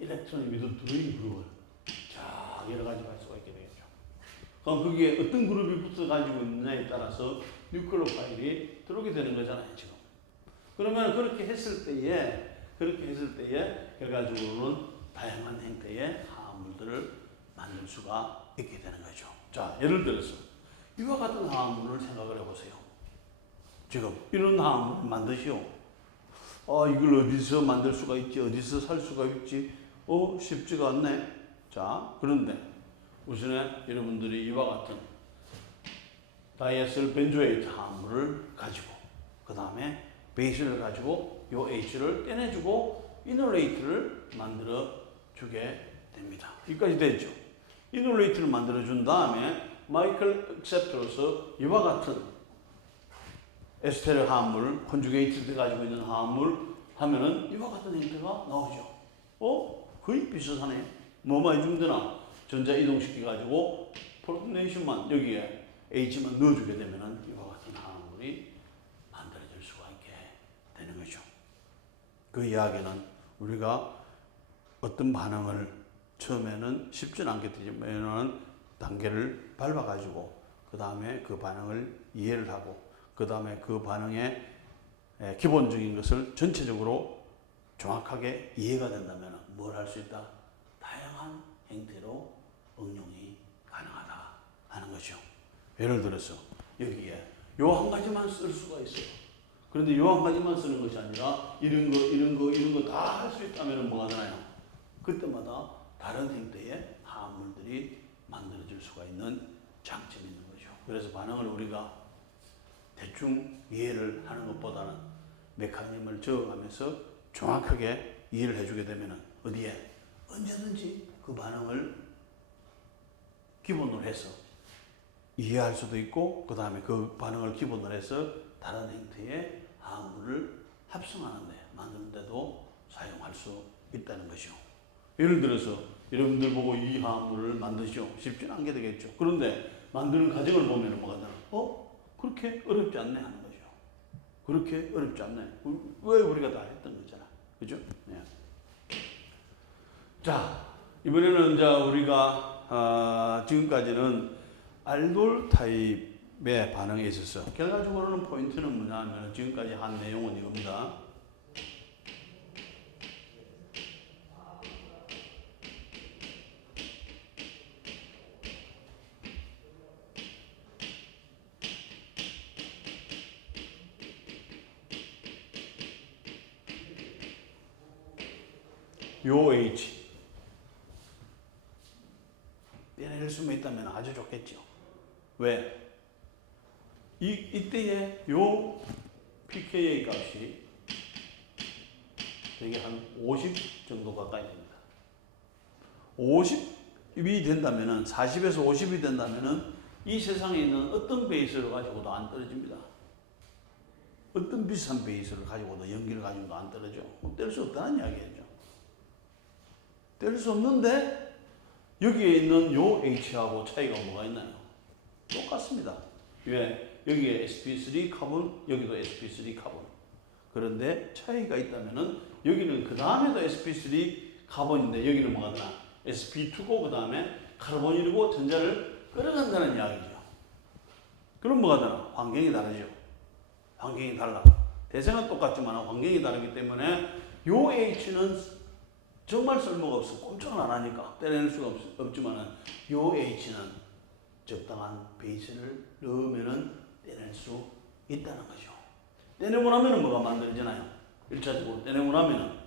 일렉트론이 위로 들어있는 그룹을 자 여러 가지 할 수가 있게 되겠죠. 그럼 거기에 어떤 그룹이 붙어 가지고 있느냐에 따라서 뉴클레오 파일이 들어오게 되는 거잖아요, 지금. 그러면 그렇게 했을 때에 결과적으로는 다양한 형태의 화합물들을 만들 수가 있게 되는 거죠. 자, 예를 들어서 이와 같은 화합물을 생각을 해보세요. 지금 이런 화합물을 만드시오. 이걸 어디서 만들 수가 있지? 어디서 살 수가 있지? 쉽지가 않네. 자, 그런데 우선에 여러분들이 이와 같은 다이에셀 벤조에이트 화합물을 가지고 그 다음에 베이스를 가지고 요 H를 떼내주고 이놀레이트를 만들어 주게 됩니다. 여기까지 됐죠. 이놀레이트를 만들어 준 다음에 마이클 액셉트로서 이와 같은 에스테르 화합물, 콘주게이트 가지고 있는 화합물 하면은 이와 같은 형태가 나오죠. 거의 비슷하네. 뭐만 해주면 전자 이동시켜 가지고 프로토네이션만 여기에 H만 넣어주게 되면은 이와 같은 화합물이 만들어질 수가 있게 되는 거죠. 그 이야기는 우리가 어떤 반응을 처음에는 쉽지는 않게 되지만 단계를 밟아가지고 그 다음에 그 반응을 이해를 하고 그 다음에 그 반응의 기본적인 것을 전체적으로 정확하게 이해가 된다면 뭘 할 수 있다? 다양한 형태로 응용이 가능하다 하는 거죠. 예를 들어서 여기에 요 한 가지만 쓸 수가 있어요. 그런데 요 한 가지만 쓰는 것이 아니라 이런 거 다 할 수 있다면 뭐가 되나요? 그때마다 다른 형태의 화합물들이 만들어질 수가 있는 장점이 있는 거죠. 그래서 반응을 우리가 대충 이해를 하는 것보다는 메커니즘을 적어가면서 정확하게 이해를 해주게 되면 어디에 언제든지 그 반응을 기본으로 해서 이해할 수도 있고 그 다음에 그 반응을 기본으로 해서 다른 형태의 화합물을 합성하는데 만드는데도 사용할 수 있다는 것이죠. 예를 들어서 여러분들 보고 이 화합물을 만드시오. 쉽지는 않게 되겠죠. 그런데 만드는 과정을 보면 뭐가 되나? 그렇게 어렵지 않네 하는 거죠. 그렇게 어렵지 않네. 왜 우리가 다 했던 거잖아. 그죠? 네. 자, 이번에는 이제 우리가 지금까지는 알돌 타입의 반응에 있어서 결과적으로는 포인트는 뭐냐면 지금까지 한 내용은 이겁니다. 요 H 떼낼 수만 있다면 아주 좋겠죠. 왜? 이때에 요 pKa 값이 되게 한 50 정도 가까이 됩니다. 50이 된다면은 40에서 50이 된다면은 이 세상에 있는 어떤 베이스를 가지고도 안 떨어집니다. 어떤 비슷한 베이스를 가지고도 연기를 가지고도 안 떨어져. 뗄 수 없다는 이야기죠. 뗄 수 없는데 여기에 있는 요 H하고 차이가 뭐가 있나요? 똑같습니다. 왜? 여기에 sp3 카본, 여기도 sp3 카본. 그런데 차이가 있다면은 여기는 그 다음에도 sp3 카본인데 여기는 뭐가 되나? sp2고 그 다음에 카르본이고 전자를 끌어간다는 이야기죠. 그럼 뭐가 되나? 환경이 다르죠. 환경이 달라. 대상은 똑같지만 환경이 다르기 때문에 요 H는 정말 쓸모가 없어. 꼼짝을 안 하니까 떼낼 수가 없지만은 요 H는 적당한 베이스를 넣으면은 떼낼 수 있다는 거죠. 떼내고 나면은 뭐가 만들어지나요? 1차적으로 떼내고 나면은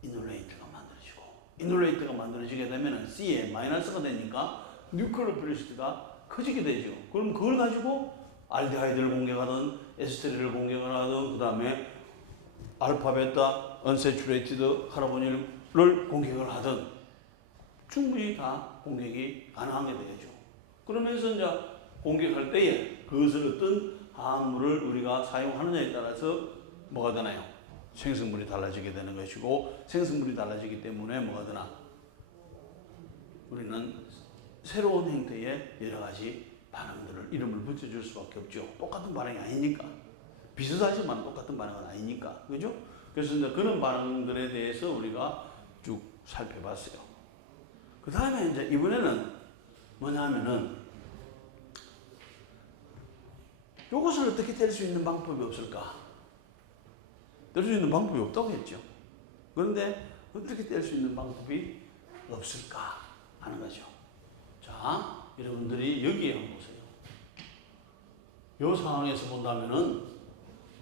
이놀레이트가 만들어지고 이놀레이트가 만들어지게 되면은 C에 마이너스가 되니까 뉴클레오 필리시티가 커지게 되죠. 그럼 그걸 가지고 알데하이드를 공격하든 에스테르를 공격하든 그 다음에 알파, 베타, 언세츄레이티드 카르보닐을 공격을 하든 충분히 다 공격이 가능하게 되겠죠. 그러면서 이제 공격할 때에 그것을 어떤 화합물을 우리가 사용하느냐에 따라서 뭐가 되나요? 생성물이 달라지게 되는 것이고 생성물이 달라지기 때문에 뭐가 되나? 우리는 새로운 형태의 여러 가지 반응들을 이름을 붙여줄 수밖에 없죠. 똑같은 반응이 아니니까. 비슷하지만 똑같은 반응은 아니니까. 그죠? 그래서 이제 그런 반응들에 대해서 우리가 쭉 살펴봤어요. 그 다음에 이제 이번에는 뭐냐면은 이것을 어떻게 뗄 수 있는 방법이 없을까? 뗄 수 있는 방법이 없다고 했죠. 그런데 어떻게 뗄 수 있는 방법이 없을까 하는 거죠. 자, 여러분들이 여기에 한번 보세요. 이 상황에서 본다면은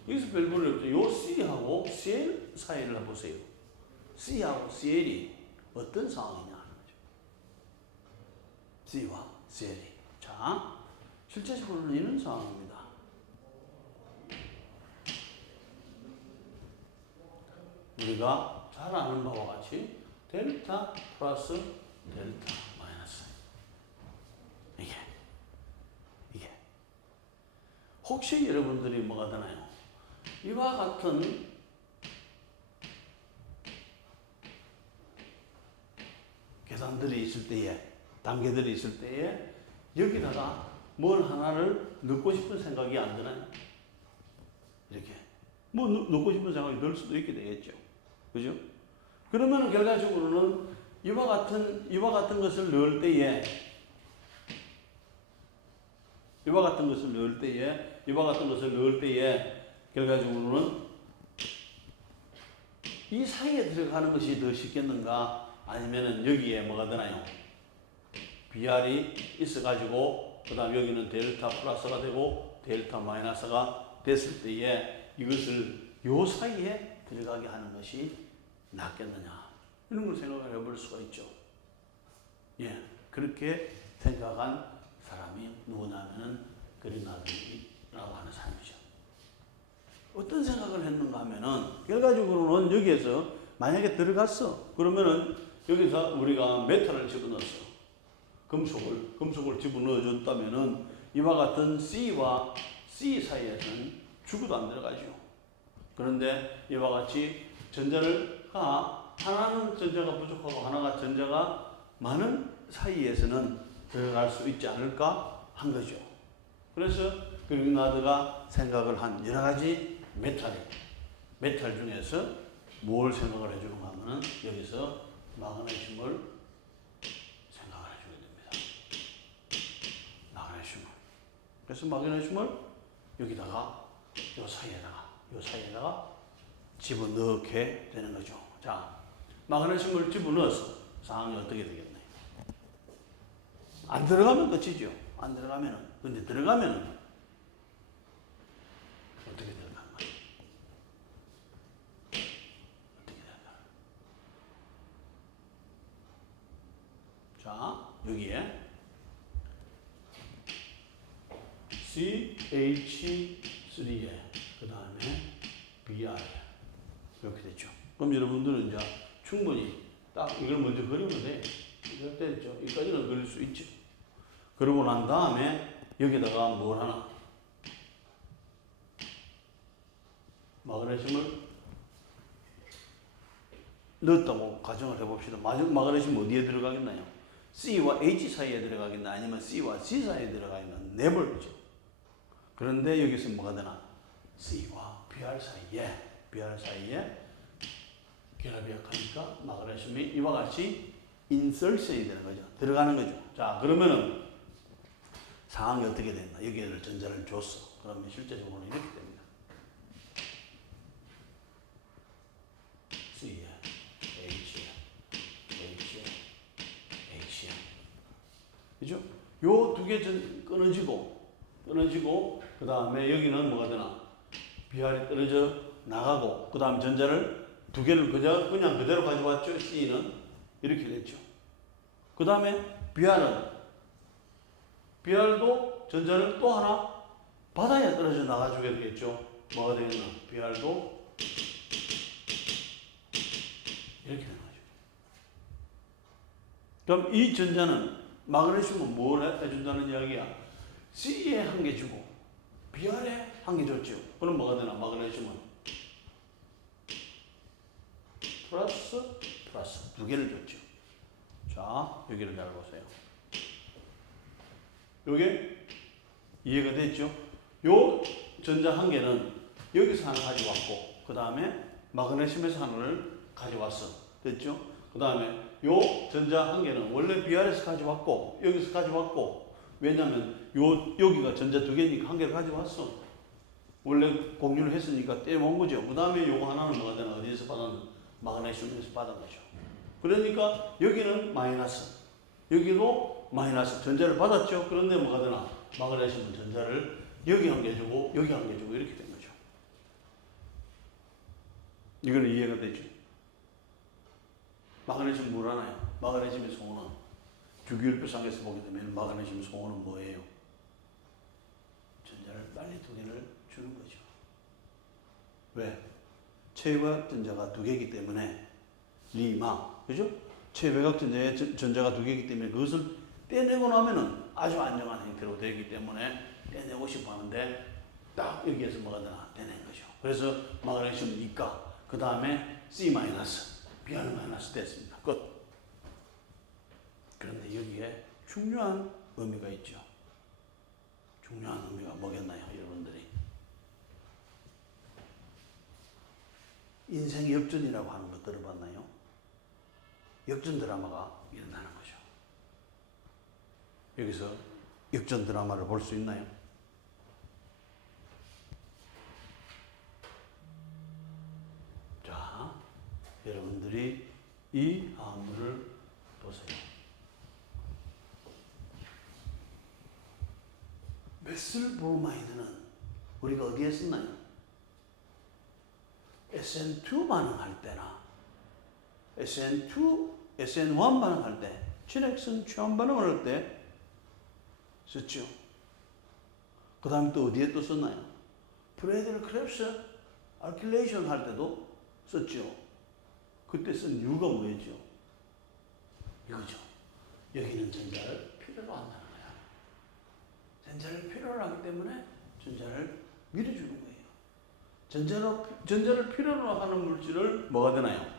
여기서 별볼일 없죠. 요 C하고 CL 사이를 보세요. C하고 CL이 어떤 상황이냐 하는 거죠. C와 CL이. 자, 실제적으로는 이런 상황입니다. 우리가 잘 아는 바와 같이 델타 플러스 델타 마이너스. 이게. 혹시 여러분들이 뭐가 되나요? 이와 같은 계산들이 있을 때에, 단계들이 있을 때에 여기다가 뭘 하나를 넣고 싶은 생각이 안 드나요? 이렇게. 뭐 넣고 싶은 생각이 들 수도 있게 되겠죠. 그죠? 그러면 결과적으로는 이와 같은 것을 넣을 때에 결과적으로는 이 사이에 들어가는 것이 더 쉽겠는가? 아니면은 여기에 뭐가 되나요? BR이 있어가지고 그 다음 여기는 델타 플러스가 되고 델타 마이너스가 됐을 때에 이것을 요 사이에 들어가게 하는 것이 낫겠느냐? 이런 걸 생각을 해볼 수가 있죠. 예, 그렇게 생각한 사람이 누구냐면은 그리나드라고 하는 사람이죠. 어떤 생각을 했는가 하면은 결과적으로는 여기에서 만약에 들어갔어. 그러면은 여기서 우리가 메탈을 집어넣었어. 금속을 집어넣어 줬다면은 이와 같은 C와 C 사이에서는 죽어도 안 들어가죠. 그런데 이와 같이 하나는 전자가 부족하고 하나가 전자가 많은 사이에서는 들어갈 수 있지 않을까 한 거죠. 그래서 그리나드가 생각을 한 여러 가지 메탈 중에서 뭘 생각을 해주는가 하면은 여기서 마그네슘을 생각을 해주게 됩니다. 마그네슘을. 그래서 마그네슘을 여기다가 요 사이에다가 집어넣게 되는 거죠. 자, 마그네슘을 집어넣어서 상황이 어떻게 되겠나요? 안 들어가면 끝이죠. 안 들어가면은. 근데 들어가면은 어떻게 들어가는 거예요? 어떻게 될까요? 자, 여기에 CH3에 그 다음에 BR 이렇게 됐죠. 그럼 여러분들은 이제 충분히 딱 이걸 먼저 그리면 돼. 이렇게 됐죠. 여기까지는 그릴 수 있죠. 그러고 난 다음에 여기다가 뭘 하나? 마그네슘을 넣었다고 가정을 해봅시다. 마그네슘 어디에 들어가겠나요? C와 H 사이에 들어가겠나? 아니면 C와 C 사이에 들어가겠나? 내버리죠. 그런데 여기서 뭐가 되나? C와 BR 사이에 결합이 약하니까 마그네슘이 이와 같이 인설션이 되는 거죠. 들어가는 거죠. 자, 그러면은 상황이 어떻게 됐나? 여기를 전자를 줬어. 그러면 실제적으로는 이렇게 됩니다. C에 H에 그죠? 요 두 개 끊어지고 그 다음에 여기는 뭐가 되나? BR이 떨어져 나가고 그 다음 전자를 두 개를 그냥 그대로 가져왔죠. C는 이렇게 됐죠. 그 다음에 BR도 전자를 또 하나 바다에 떨어져 나가주게 되겠죠. 뭐가 되겠나? BR도 이렇게 되는 거죠. 그럼 이 전자는 마그네슘은 뭘 해준다는 이야기야? C에 한 개 주고 BR에 한 개 줬죠. 그럼 뭐가 되나? 마그네슘은 플러스 두 개를 줬죠. 자, 여기를 잘 보세요. 요게 이해가 됐죠? 요 전자 한 개는 여기서 하나 가져왔고 그 다음에 마그네슘에서 하나를 가져왔어. 됐죠? 그 다음에 요 전자 한 개는 원래 BR에서 가져왔고 여기서 가져왔고 왜냐면 여기가 전자 두 개니까 한 개를 가져왔어. 원래 공유를 했으니까 떼먹은 거죠. 그 다음에 요거 하나는 뭐가 되나 어디에서 받았는 마그네슘에서 받은 거죠. 그러니까 여기는 마이너스 여기도 마이너스 전자를 받았죠. 그런데 뭐가 되나 마그네슘은 전자를 여기 한 개 주고 여기 한 개 주고 이렇게 된 거죠. 이거는 이해가 되죠. 마그네슘 뭘 하나요? 마그네슘의 성분은 주기율표상에서 보게 되면 마그네슘 성분은 뭐예요? 전자를 빨리 두 개를 주는 거죠. 왜? 최외곽 전자가 두 개이기 때문에 리마, 그죠? 최외곽 전자의 전자가 두 개이기 때문에 그것을 떼내고 나면은 아주 안정한 형태로 되기 때문에 떼내고 싶어 하는데 딱 여기에서 뭐가 되나 떼낸 거죠. 그래서 마그네슘 이가 그 다음에 C 마이너스, Br 마이너스 됐습니다. 끝. 그런데 여기에 중요한 의미가 있죠. 중요한 의미가 뭐겠나요, 여러분들이? 인생 역전이라고 하는 거 들어봤나요? 역전 드라마가 일어나는 거죠. 여기서 역전 드라마를 볼 수 있나요? 자, 여러분들이 이 화물을 보세요. 메실 브로마이드는 우리가 어디에 썼나요? SN2 반응할 때나 SN1 반응할 때, 친액선 취한 반응을 할 때 썼죠. 그 다음에 또 어디에 또 썼나요? 프레드를 크랩스 알킬레이션 할 때도 썼죠. 그때 쓴 이유가 뭐였죠? 이거죠. 여기는 전자를 필요로 한다는 거야. 전자를 필요로 하기 때문에 전자를 밀어주는 거예요. 전자를 필요로 하는 물질을 뭐가 되나요?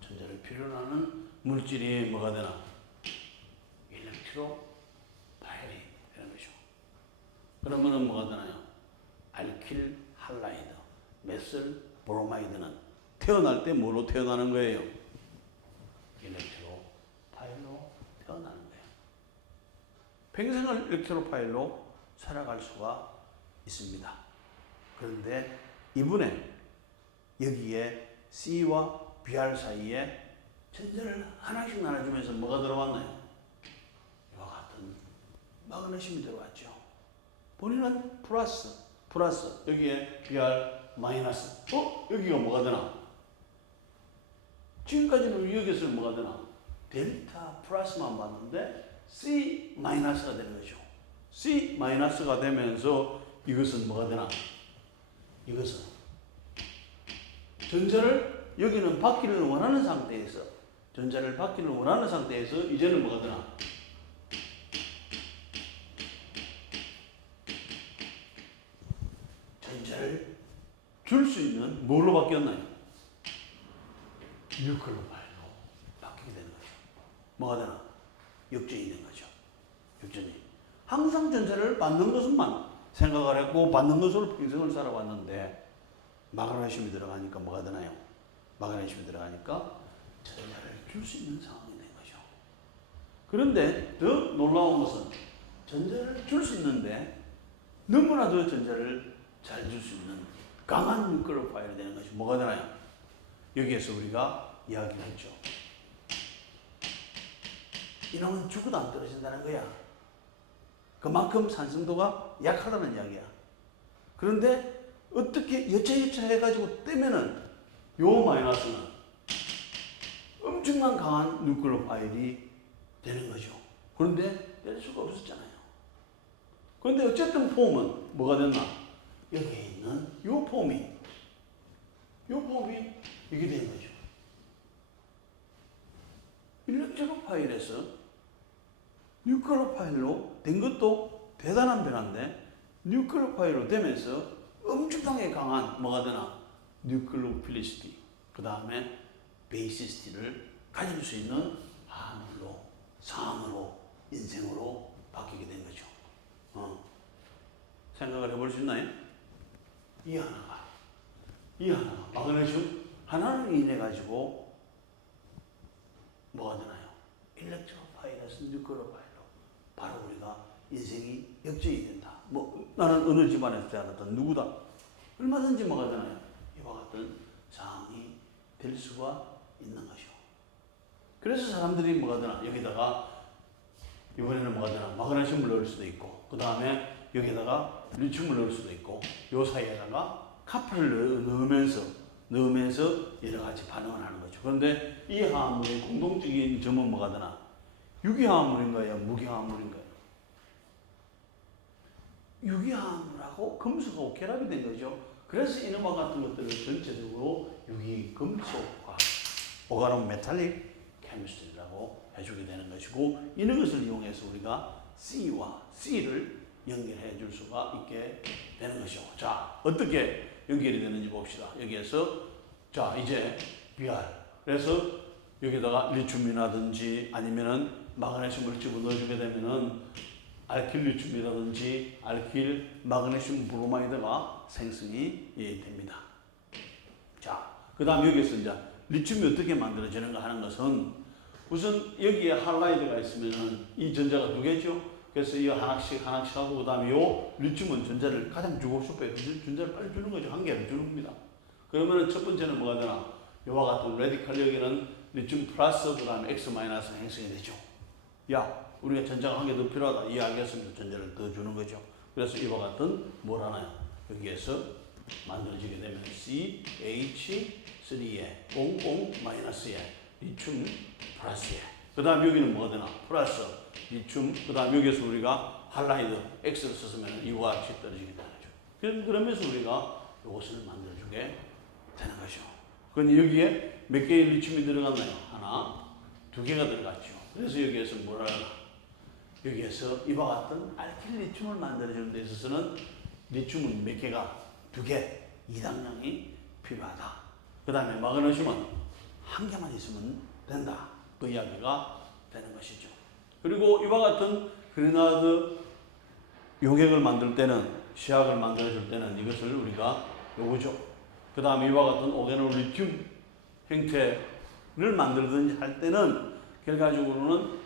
전자를 필요로 하는 물질이 뭐가 되나? 일렉트로 파일이 되는 거죠. 그러면은 뭐가 되나요? 알킬 할라이드, 메슬 브로마이드는 태어날 때 뭐로 태어나는 거예요? 일렉트로 파일로 태어나는 거예요. 평생을 일렉트로 파일로 살아갈 수가 있습니다. 그런데 이번에 여기에 C와 BR 사이에 전자를 하나씩 나눠주면서 뭐가 들어왔나요? 이와 같은 마그네슘이 들어왔죠. 본인은 플러스 여기에 BR 마이너스. 여기가 뭐가 되나? 지금까지는 여기서 뭐가 되나? 델타 플러스만 봤는데 C 마이너스가 되는 거죠. C 마이너스가 되면서 이것은 뭐가 되나? 이것은 전자를 여기는 받기를 원하는 상태에서 전자를 받기를 원하는 상태에서 이제는 뭐가 되나? 전자를 줄 수 있는 뭘로 바뀌었나요? 뉴클로 파일로 바뀌게 되는 거죠. 뭐가 되나? 역전이 된 거죠. 역전이. 항상 전자를 받는 것만 생각을 했고 받는 것으로 평생을 살아왔는데 마그네슘이 들어가니까 뭐가 되나요? 마그네슘이 들어가니까 전자를 줄 수 있는 상황이 된 거죠. 그런데 더 놀라운 것은 전자를 줄 수 있는데 너무나 더 전자를 잘 줄 수 있는 강한 뉴클로 파일이 되는 것이 뭐가 되나요? 여기에서 우리가 이야기를 했죠. 이놈은 죽어도 안 떨어진다는 거야. 그만큼 산성도가 약하다는 이야기야. 그런데 어떻게 여차여차 해가지고 떼면은 요 마이너스는 엄청난 강한 뉴클로 파일이 되는 거죠. 그런데 뗄 수가 없었잖아요. 그런데 어쨌든 폼은 뭐가 됐나? 여기에 있는 요 폼이 이게 된 거죠. 일렉트로 파일에서 뉴클로 파일로 된 것도 대단한 변화인데 뉴클로 파일로 되면서 엄청나게 강한 뭐가 되나? 뉴클로필리시티 그 다음에 베이시시티를 가질 수 있는 화합물로 상으로 인생으로 바뀌게 된 거죠. 생각을 해볼 수 있나요? 이 하나가 마그네슘 하나를 인해 가지고 뭐가 되나요? 일렉트로파일에서 뉴클로파일로 바로 우리가 인생이 역전이 된다. 뭐 나는 어느 집안에서 태어났든 누구다. 얼마든지 뭐가 되나요? 이와 같은 상황이 될 수가 있는 것이요. 그래서 사람들이 뭐가 되나 여기다가 이번에는 뭐가 되나 마그네슘을 넣을 수도 있고 그 다음에 여기다가 리튬을 넣을 수도 있고 요 사이에다가 카프를 넣으면서 여러 가지 반응을 하는 거죠. 그런데 이 화합물의 공동적인 점은 뭐가 되나? 유기화합물인가요? 무기화합물인가요? 유기화합물하고 금속하고 결합이 된 거죠. 그래서 이놈과 같은 것들을 전체적으로 유기금속화, 오가노 메탈릭 케미스트리라고 해주게 되는 것이고 이런 것을 이용해서 우리가 C와 C를 연결해 줄 수가 있게 되는 것이죠. 자, 어떻게 연결이 되는지 봅시다. 여기에서 자 이제 Br 그래서 여기다가 리튬이라든지 아니면은 마그네슘을 집어넣어주게 되면은 알킬 리튬이라든지 알킬 마그네슘 브로마이드가 생성이 됩니다. 자, 그 다음 여기서 이제 리튬이 어떻게 만들어지는가 하는 것은 우선 여기에 할라이드가 있으면은 이 전자가 두 개죠. 그래서 이 하나씩 하고 그 다음에 요 리튬은 전자를 가장 주고 싶어요. 전자를 빨리 주는 거죠. 한 개를 주는 겁니다. 그러면은 첫 번째는 뭐가 되나? 요와 같은 레디컬 여기는 리튬 플러스 그 다음에 X 마이너스 행성이 되죠. 야, 우리가 전자가 한 개 더 필요하다. 이해하겠습니다. 전자를 더 주는 거죠. 그래서 이와 같은 뭘 하나요? 여기에서 만들어지게 되면 CH3에 00-에 리튬 플러스에 그 다음 여기는 뭐가 되나? 플러스 리튬 그 다음 여기에서 우리가 할라이드 X를 썼으면 이와 같이 떨어지게 되는 거죠. 그러면서 우리가 이것을 만들어주게 되는 거죠. 그럼 여기에 몇 개의 리튬이 들어갔나요? 하나, 두 개가 들어갔죠. 그래서 여기에서 뭐라 하나? 여기에서 이와 같은 알킬 리튬을 만들어주는 데 있어서는 리튬은 몇 개가? 두 개, 이당량이 필요하다. 그 다음에 마그네슘은 한 개만 있으면 된다. 그 이야기가 되는 것이죠. 그리고 이와 같은 그레나드 용액을 만들 때는, 시약을 만들어줄 때는 이것을 우리가 요거죠. 그 다음에 이와 같은 오게노 리튬 형태를 만들든지 할 때는 결과적으로는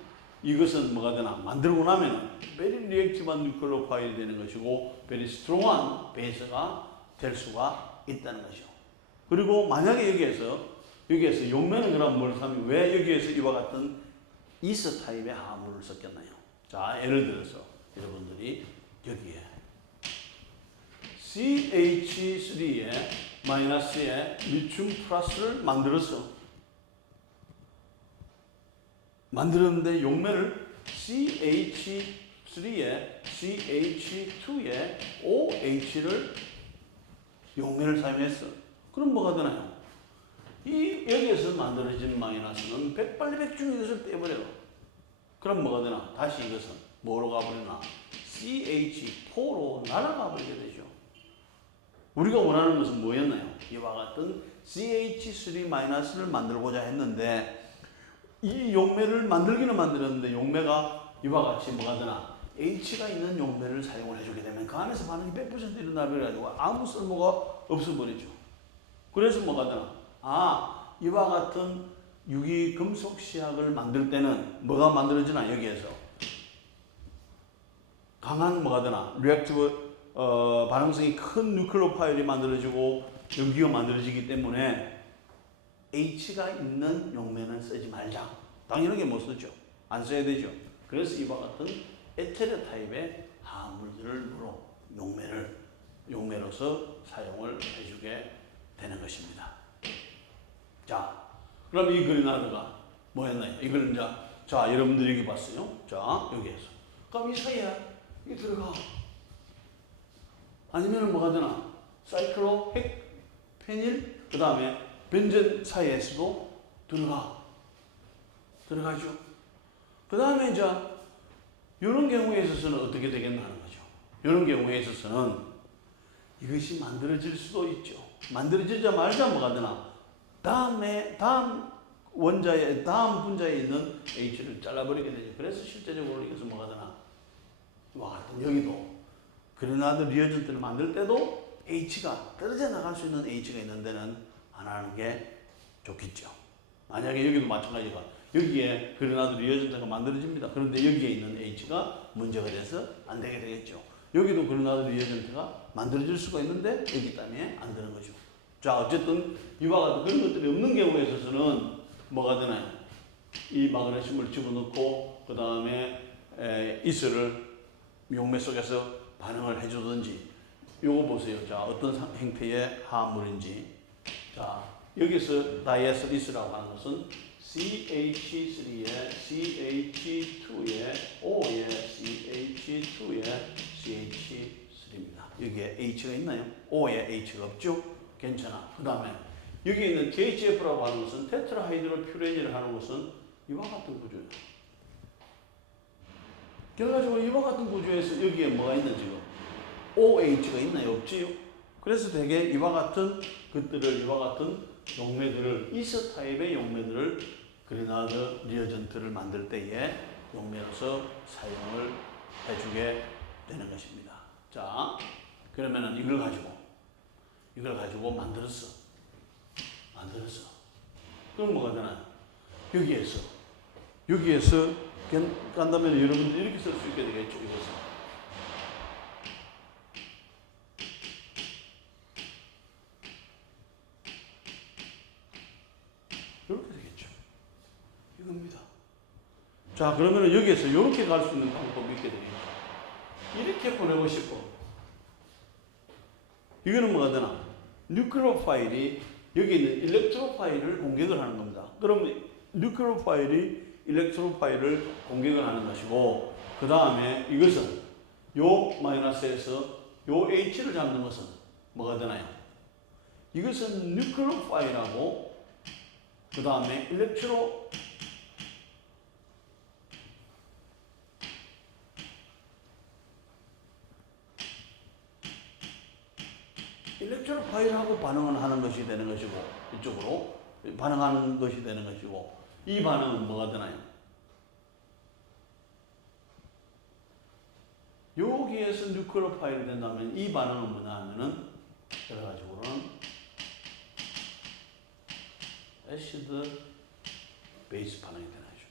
이것은 뭐가 되나? 만들고 나면 very reactive한 뉴클로파일이 되는 것이고 very strong한 베이스가 될 수가 있다는 것이죠. 그리고 만약에 여기에서 용매는 그럼 뭘 사면 왜 여기에서 이와 같은 이스 타입의 화합물을 썼겠나요? 자, 예를 들어서 여러분들이 여기에 CH3에 마이너스에 리튬 플러스를 만들었는데 용매를 CH3에 CH2에 OH를 용매를 사용했어. 그럼 뭐가 되나요? 여기에서 만들어진 마이너스는 백발백중이 이것을 떼버려. 그럼 뭐가 되나? 다시 이것은 뭐로 가버리나? CH4로 날아가 버리게 되죠. 우리가 원하는 것은 뭐였나요? 이와 같은 CH3-를 만들고자 했는데 이 용매를 만들기는 만들었는데 용매가 이와 같이 뭐가 되나? H가 있는 용매를 사용을 해주게 되면 그 안에서 반응이 100% 일어나버려가지고 아무 쓸모가 없어버리죠. 그래서 뭐가 되나? 이와 같은 유기금속 시약을 만들 때는 뭐가 만들어지나? 여기에서 강한 뭐가 되나? 리액티브 반응성이 큰 뉴클로파일이 만들어지고 연기가 만들어지기 때문에 H가 있는 용매는 쓰지 말자. 당연하게 못 쓰죠. 안 써야 되죠. 그래서 이와 같은 에테르 타입의 화합물들을 용매로서 사용을 해주게 되는 것입니다. 자, 그럼 이 그레나드가 뭐였나요? 이걸 이제 자 여러분들이 여기 봤어요. 자 여기에서 그럼 이 사이에 이 들어가. 아니면은 뭐가 되나? 사이클로 페닐 그 다음에 벤젠 사이에서도 들어가죠. 그 다음에 이제 이런 경우에 있어서는 어떻게 되겠나 하는 거죠. 이런 경우에 있어서는 이것이 만들어질 수도 있죠. 만들어지자마자 뭐가 되나? 다음 원자의 다음 분자에 있는 H를 잘라버리게 되죠. 그래서 실제적으로 이것은 뭐가 되나? 이와 같은 여기도 그레나드 리어전트를 만들 때도 H가 떨어져 나갈 수 있는 H가 있는 데는 안 하는 게 좋겠죠. 만약에 여기도 마찬가지가 여기에 그레나드 리어전트가 만들어집니다. 그런데 여기에 있는 H가 문제가 돼서 안 되게 되겠죠. 여기도 그레나드 리어전트가 만들어질 수가 있는데 여기 때문에 안 되는 거죠. 자, 어쨌든 이와 같은 그런 것들이 없는 경우에 있어서는 뭐가 되나요? 이 마그네슘을 집어넣고 그 다음에 이슬을 용매 속에서 반응을 해주든지 요거 보세요. 자, 어떤 형태의 화합물인지. 자, 여기서 다이에스 이슬이라고 하는 것은 CH3에 CH2에 O에 CH2에 CH3입니다. 여기에 H가 있나요? O에 H가 없죠? 괜찮아. 그 다음에 여기 있는 KHF라고 하는 것은 테트라하이드로퓨레인이라고 하는 것은 이와 같은 구조예요. 결과적으로 이와 같은 구조에서 여기에 뭐가 있는 지금 OH가 있나요? 없지요? 그래서 되게 이와 같은 것들을 이와 같은 용매들을 이스 타입의 용매들을 그레나드 리어전트를 만들 때에 용매로서 사용을 해주게 되는 것입니다. 자, 그러면은 이걸 가지고 만들었어. 그럼 뭐가 되나요? 여기에서 간다면 여러분들 이렇게 쓸 수 있게 되겠죠. 이것은 이렇게 되겠죠. 이겁니다. 자, 그러면 여기에서 이렇게 갈 수 있는 방법이 있게 되겠죠. 이렇게 보내고 싶고 이거는 뭐가 되나? 뉴클레오파일이 여기 있는 일렉트로파일을 공격을 하는 겁니다. 그럼 뉴클레오파일이 일렉트로파일을 공격을 하는 것이고 그 다음에 이것은 요 마이너스에서 요 H를 잡는 것은 뭐가 되나요? 이것은 뉴클레오파일하고 그 다음에 일렉트로파일하고 반응을 하는 것이 되는 것이고 이쪽으로 반응하는 것이 되는 것이고 이 반응은 뭐가 되나요? 여기에서 뉴클레오파일이 된다면 이 반응은 뭐냐 하면은 결과적으로는 애시드 베이스 반응이 되는 거죠.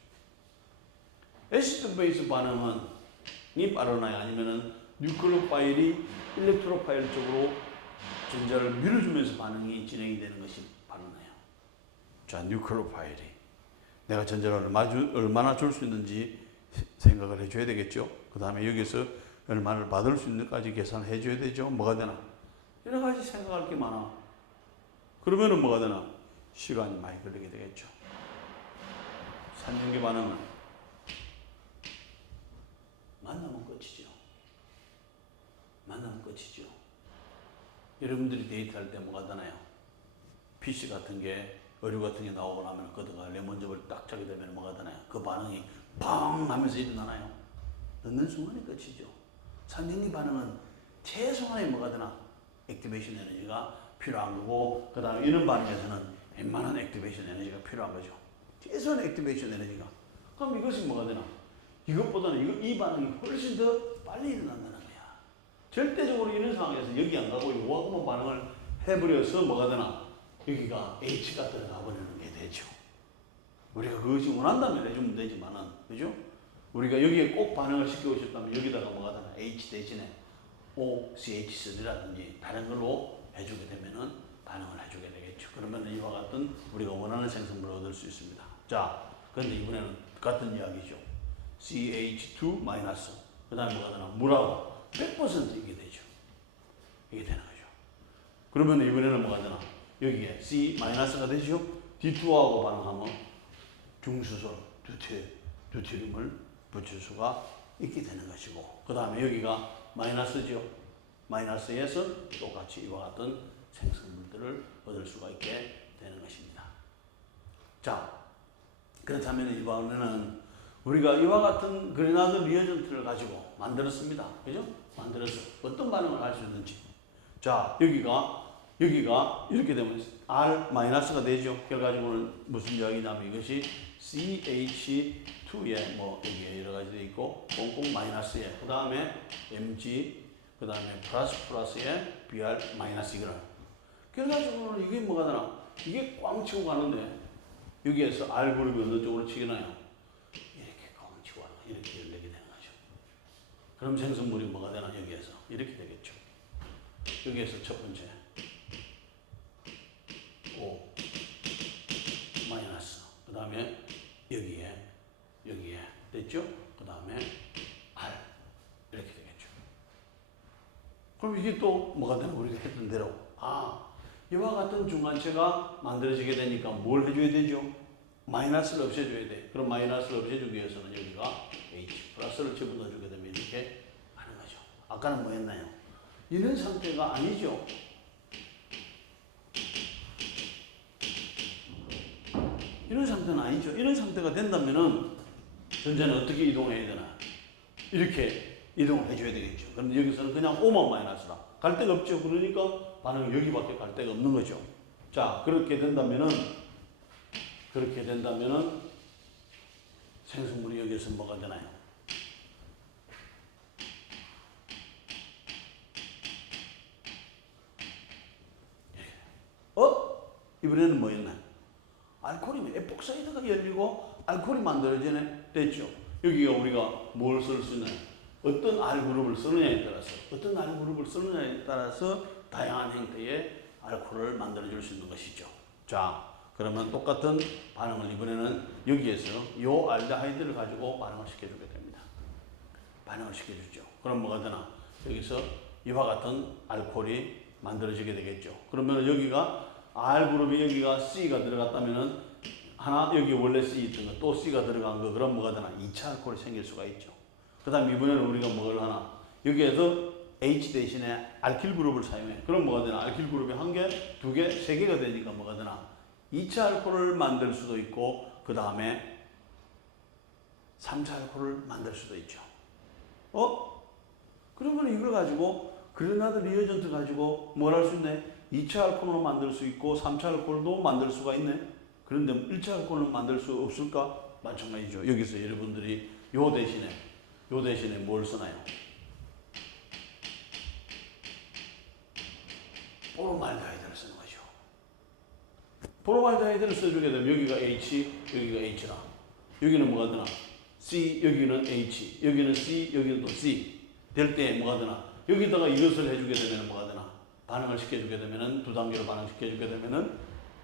애시드 베이스 반응은 이 빠르나요? 아니면은 뉴클레오파일이 일렉트로파일 쪽으로 전자를 밀어주면서 반응이 진행이 되는 것이 빠르나요? 자, 뉴클레오파일이 내가 전자를 얼마나 줄 수 있는지 생각을 해줘야 되겠죠. 그 다음에 여기서 얼마를 받을 수 있는지까지 계산을 해줘야 되죠. 뭐가 되나? 여러 가지 생각할 게 많아. 그러면은 뭐가 되나? 시간이 많이 걸리게 되겠죠. 산전기 반응은 만나면 끝이죠. 여러분들이 데이트할 때 뭐가 되나요? PC 같은 게 어류 같은 게 나오고 나면 그다가 레몬즙을 딱 짜게 되면 뭐가 되나요? 그 반응이 팡 하면서 일어나나요? 넣는 순간이 끝이죠. 산전기 반응은 최소한의 뭐가 되나? 액티베이션 에너지가 필요한 거고 그 다음에 이런 반응에서는 웬만한 액티베이션 에너지가 필요한 거죠. 최소한의 액티베이션 에너지가. 그럼 이것이 뭐가 되나? 이것보다는 이 반응이 훨씬 더 빨리 일어난다는 거야. 절대적으로 이런 상황에서 여기 안 가고 요하고만 반응을 해버려서 뭐가 되나? 여기가 H가 들어가 버리는 게 되죠. 우리가 그것이 원한다면 해주면 되지만은, 그죠? 우리가 여기에 꼭 반응을 시키고 싶다면 여기다가 뭐가 되나? H 대신에 OCH3라든지 다른 걸로 해주게 되면은 반응을 해주게 되겠죠. 그러면 이와 같은 우리가 원하는 생성물을 얻을 수 있습니다. 자, 그런데 이번에는 같은 이야기죠. CH2 마이너스. 그 다음에 뭐가 되나? 물하고 100% 이게 되죠. 이게 되는 거죠. 그러면 이번에는 뭐가 되나? 여기에 C-가 되죠. D2하고 반응하면 중수소 듀테륨을 붙일 수가 있게 되는 것이고 그 다음에 여기가 마이너스죠. 마이너스에서 똑같이 이와 같은 생성물들을 얻을 수가 있게 되는 것입니다. 자, 그렇다면 이번에는 우리가 이와 같은 그레나드 리어전트를 가지고 만들었습니다. 그죠? 만들어서 어떤 반응을 할 수 있는지. 자, 여기가 여기가 이렇게 되면 R 마이너스가 되죠. 결과적으로는 무슨 이야기냐면 이것이 CH2에 뭐 여기 여러 가지 돼 있고 꽁꽁 마이너스에 그 다음에 Mg 그 다음에 플러스에 Br 마이너스 이거는 결과적으로는 이게 뭐가 되나 이게 꽝 치고 가는데 여기에서 R 그룹이 어느 쪽으로 치기나요? 이렇게 꽝 치고 가는 거 이렇게 열리게 되는 거죠. 그럼 생성물이 뭐가 되나 여기에서 이렇게 되겠죠. 여기에서 첫 번째 O 마이너스 그 다음에 여기에 됐죠? 그 다음에 R 이렇게 되겠죠. 그럼 이게 또 뭐가 되나 우리가 했던 대로 이와 같은 중간체가 만들어지게 되니까 뭘 해줘야 되죠? 마이너스를 없애줘야 돼. 그럼 마이너스를 없애주기 위해서는 여기가 H 플러스를 집어넣어주게 되면 이렇게 하는 거죠. 아까는 뭐 했나요? 이런 상태가 아니죠. 이런 상태는 아니죠. 이런 상태가 된다면은 전자는 어떻게 이동해야 되나? 이렇게 이동을 해줘야 되겠죠. 그런데 여기서는 그냥 O만 마이너스다. 갈 데가 없죠. 그러니까 반응이 여기밖에 갈 데가 없는 거죠. 자, 그렇게 된다면은 생성물이 여기서 뭐가 되나요? 이번에는 뭐였나요? 알코올이 에폭사이드가 열리고 알코올이 만들어지네 됐죠. 여기가 우리가 뭘 쓸 수 있나요? 어떤 R그룹을 쓰느냐에 따라서 다양한 형태의 알코올을 만들어 줄 수 있는 것이죠. 자, 그러면 똑같은 반응을 이번에는 여기에서 이 알데하이드를 가지고 반응을 시켜주게 됩니다. 반응을 시켜주죠. 그럼 뭐가 되나? 여기서 이와 같은 알코올이 만들어지게 되겠죠. 그러면 여기가 R그룹이 여기가 C가 들어갔다면은 하나 여기 원래 C 있던 거 또 C가 들어간 거 그럼 뭐가 되나? 2차 알코올이 생길 수가 있죠. 그 다음 이번에는 우리가 뭘 하나? 여기에서 H 대신에 알킬 그룹을 사용해. 그럼 뭐가 되나? 알킬 그룹이 한 개, 두 개, 세 개가 되니까 뭐가 되나? 2차 알코올을 만들 수도 있고 그 다음에 3차 알코올을 만들 수도 있죠. 그러면 이걸 가지고 그레나드 리어전트 가지고 뭘 할 수 있네? 2차 알코올로 만들 수 있고 3차 알코올도 만들 수가 있네. 그런데 1차 알코올은 만들 수 없을까? 마찬가지죠. 여기서 여러분들이 요 대신에 뭘 쓰나요? 보로말데하이드를 쓰는 거죠. 보로말데하이드를 써주게 되면 여기가 H, 여기가 H라. 여기는 뭐가 되나? C, 여기는 H, 여기는 C, 여기는 또 C. 될 때 뭐가 되나? 여기다가 이것을 해주게 되면 뭐가 되나? 반응을 시켜주게 되면은 두 단계로 반응시켜주게 되면은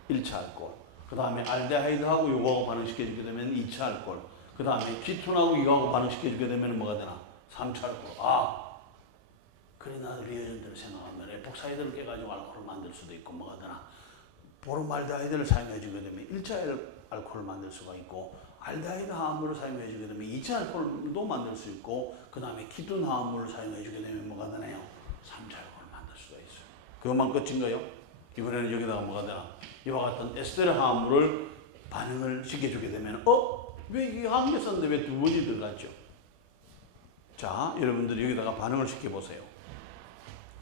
1차 알코올. 그 다음에 알데하이드하고 요거하고 반응시켜주게 되면 2차 알코올. 그 다음에 키톤하고 이거하고 반응시켜주게 되면 뭐가 되나? 3차 알코올. 그레나드 리어전트를 생각하면 에폭사이드를 깨가지고 알코올을 만들 수도 있고 뭐가 되나? 보로말데하이드를 사용해주게 되면 1차 알코올을 만들 수가 있고 알데하이드 화합물을 사용해주게 되면 2차 알코올도 만들 수 있고 그 다음에 키톤 화합물을 사용해주게 되면 뭐가 되나요? 3차 알코올을 만들 수가 있어요. 그것만 끝인가요? 이번에는 여기다가 뭐가 되나? 이와 같은 에스테르 화합물을 반응을 시켜주게 되면 왜 이게 한 개 썼는데 왜 두 번이 들어갔죠? 자, 여러분들이 여기다가 반응을 시켜보세요.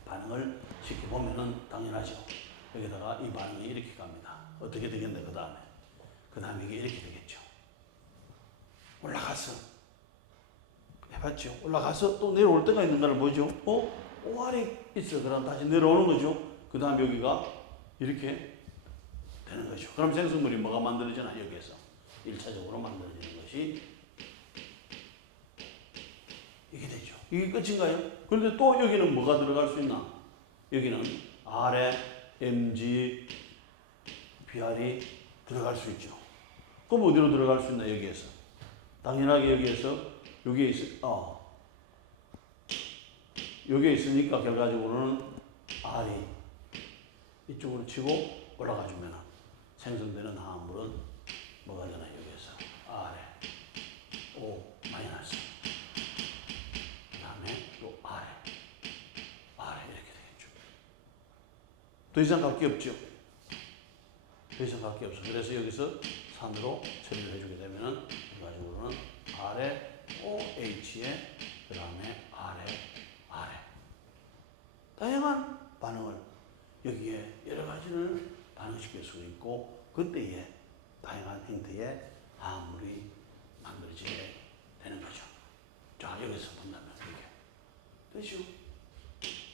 반응을 시켜보면은 당연하죠. 여기다가 이 반응이 이렇게 갑니다. 어떻게 되겠네, 그 다음에 이게 이렇게 되겠죠. 올라가서 해봤죠. 올라가서 또 내려올 때가 있는가를 보죠. OR이 있어. 그럼 다시 내려오는 거죠. 그 다음 여기가 이렇게 되는 거죠. 그럼 생성물이 뭐가 만들어지나? 여기에서 1차적으로 만들어지는 것이 이게 되죠. 이게 끝인가요? 그런데 또 여기는 뭐가 들어갈 수 있나? 여기는 R에 Mg, Br이 들어갈 수 있죠. 그럼 어디로 들어갈 수 있나? 여기에서. 당연하게 여기에서 여기에 여기에 있으니까 결과적으로는 R이 이쪽으로 치고 올라가주면 생성되는 화합물은 뭐가 되나? 여기에서 R에 O 마이너스 그 다음에 또 R에 이렇게 되겠죠. 더 이상 갈 게 없죠. 더 이상 갈 게 없어. 그래서 여기서 산으로 처리를 해주게 되면은 결과적으로는 R에 OH에 그 다음에 R에 다양한 반응을 여기에 가지를 반응시킬 수 있고 그때에 다양한 형태의 화합물이 만들어지게 되는 거죠. 자, 여기서 본다면 이게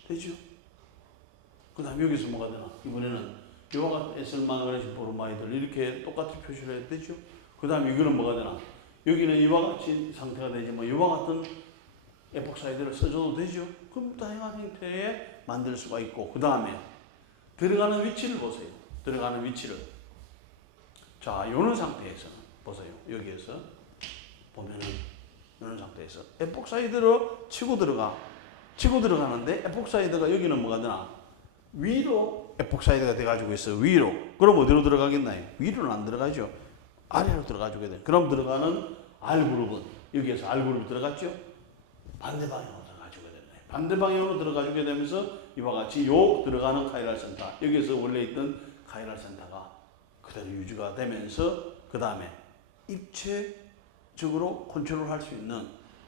되죠? 그 다음 여기서 뭐가 되나? 이번에는 이와 같은 에셀망그네슘 브로마이드를 이렇게 똑같이 표시를 해도 되죠? 그 다음 이거는 뭐가 되나? 여기는 이와 같이 상태가 되지만 이와 같은 에폭사이드를 써줘도 되죠? 그럼 다양한 형태의 만들 수가 있고 그 다음에 들어가는 위치를 보세요. 들어가는 위치를. 자, 요런 상태에서 보세요. 여기에서 보면은 이런 상태에서 에폭사이드로 치고 들어가는데 에폭사이드가 여기는 뭐가 되나? 위로 에폭사이드가 돼가지고 있어요. 위로. 그럼 어디로 들어가겠나요? 위로는 안 들어가죠. 아래로 들어가주게 돼요. 그럼 들어가는 R그룹은 여기에서 R그룹이 들어갔죠? 반대 방향으로 들어가주게 됩니다. 반대 방향으로 들어가주게 되면서 이와 같이 요 들어가는 카이랄 센터 여기에서 원래 있던 카이랄 센터가 그대로 유지가 되면서 그 다음에 입체적으로 컨트롤할 수 있는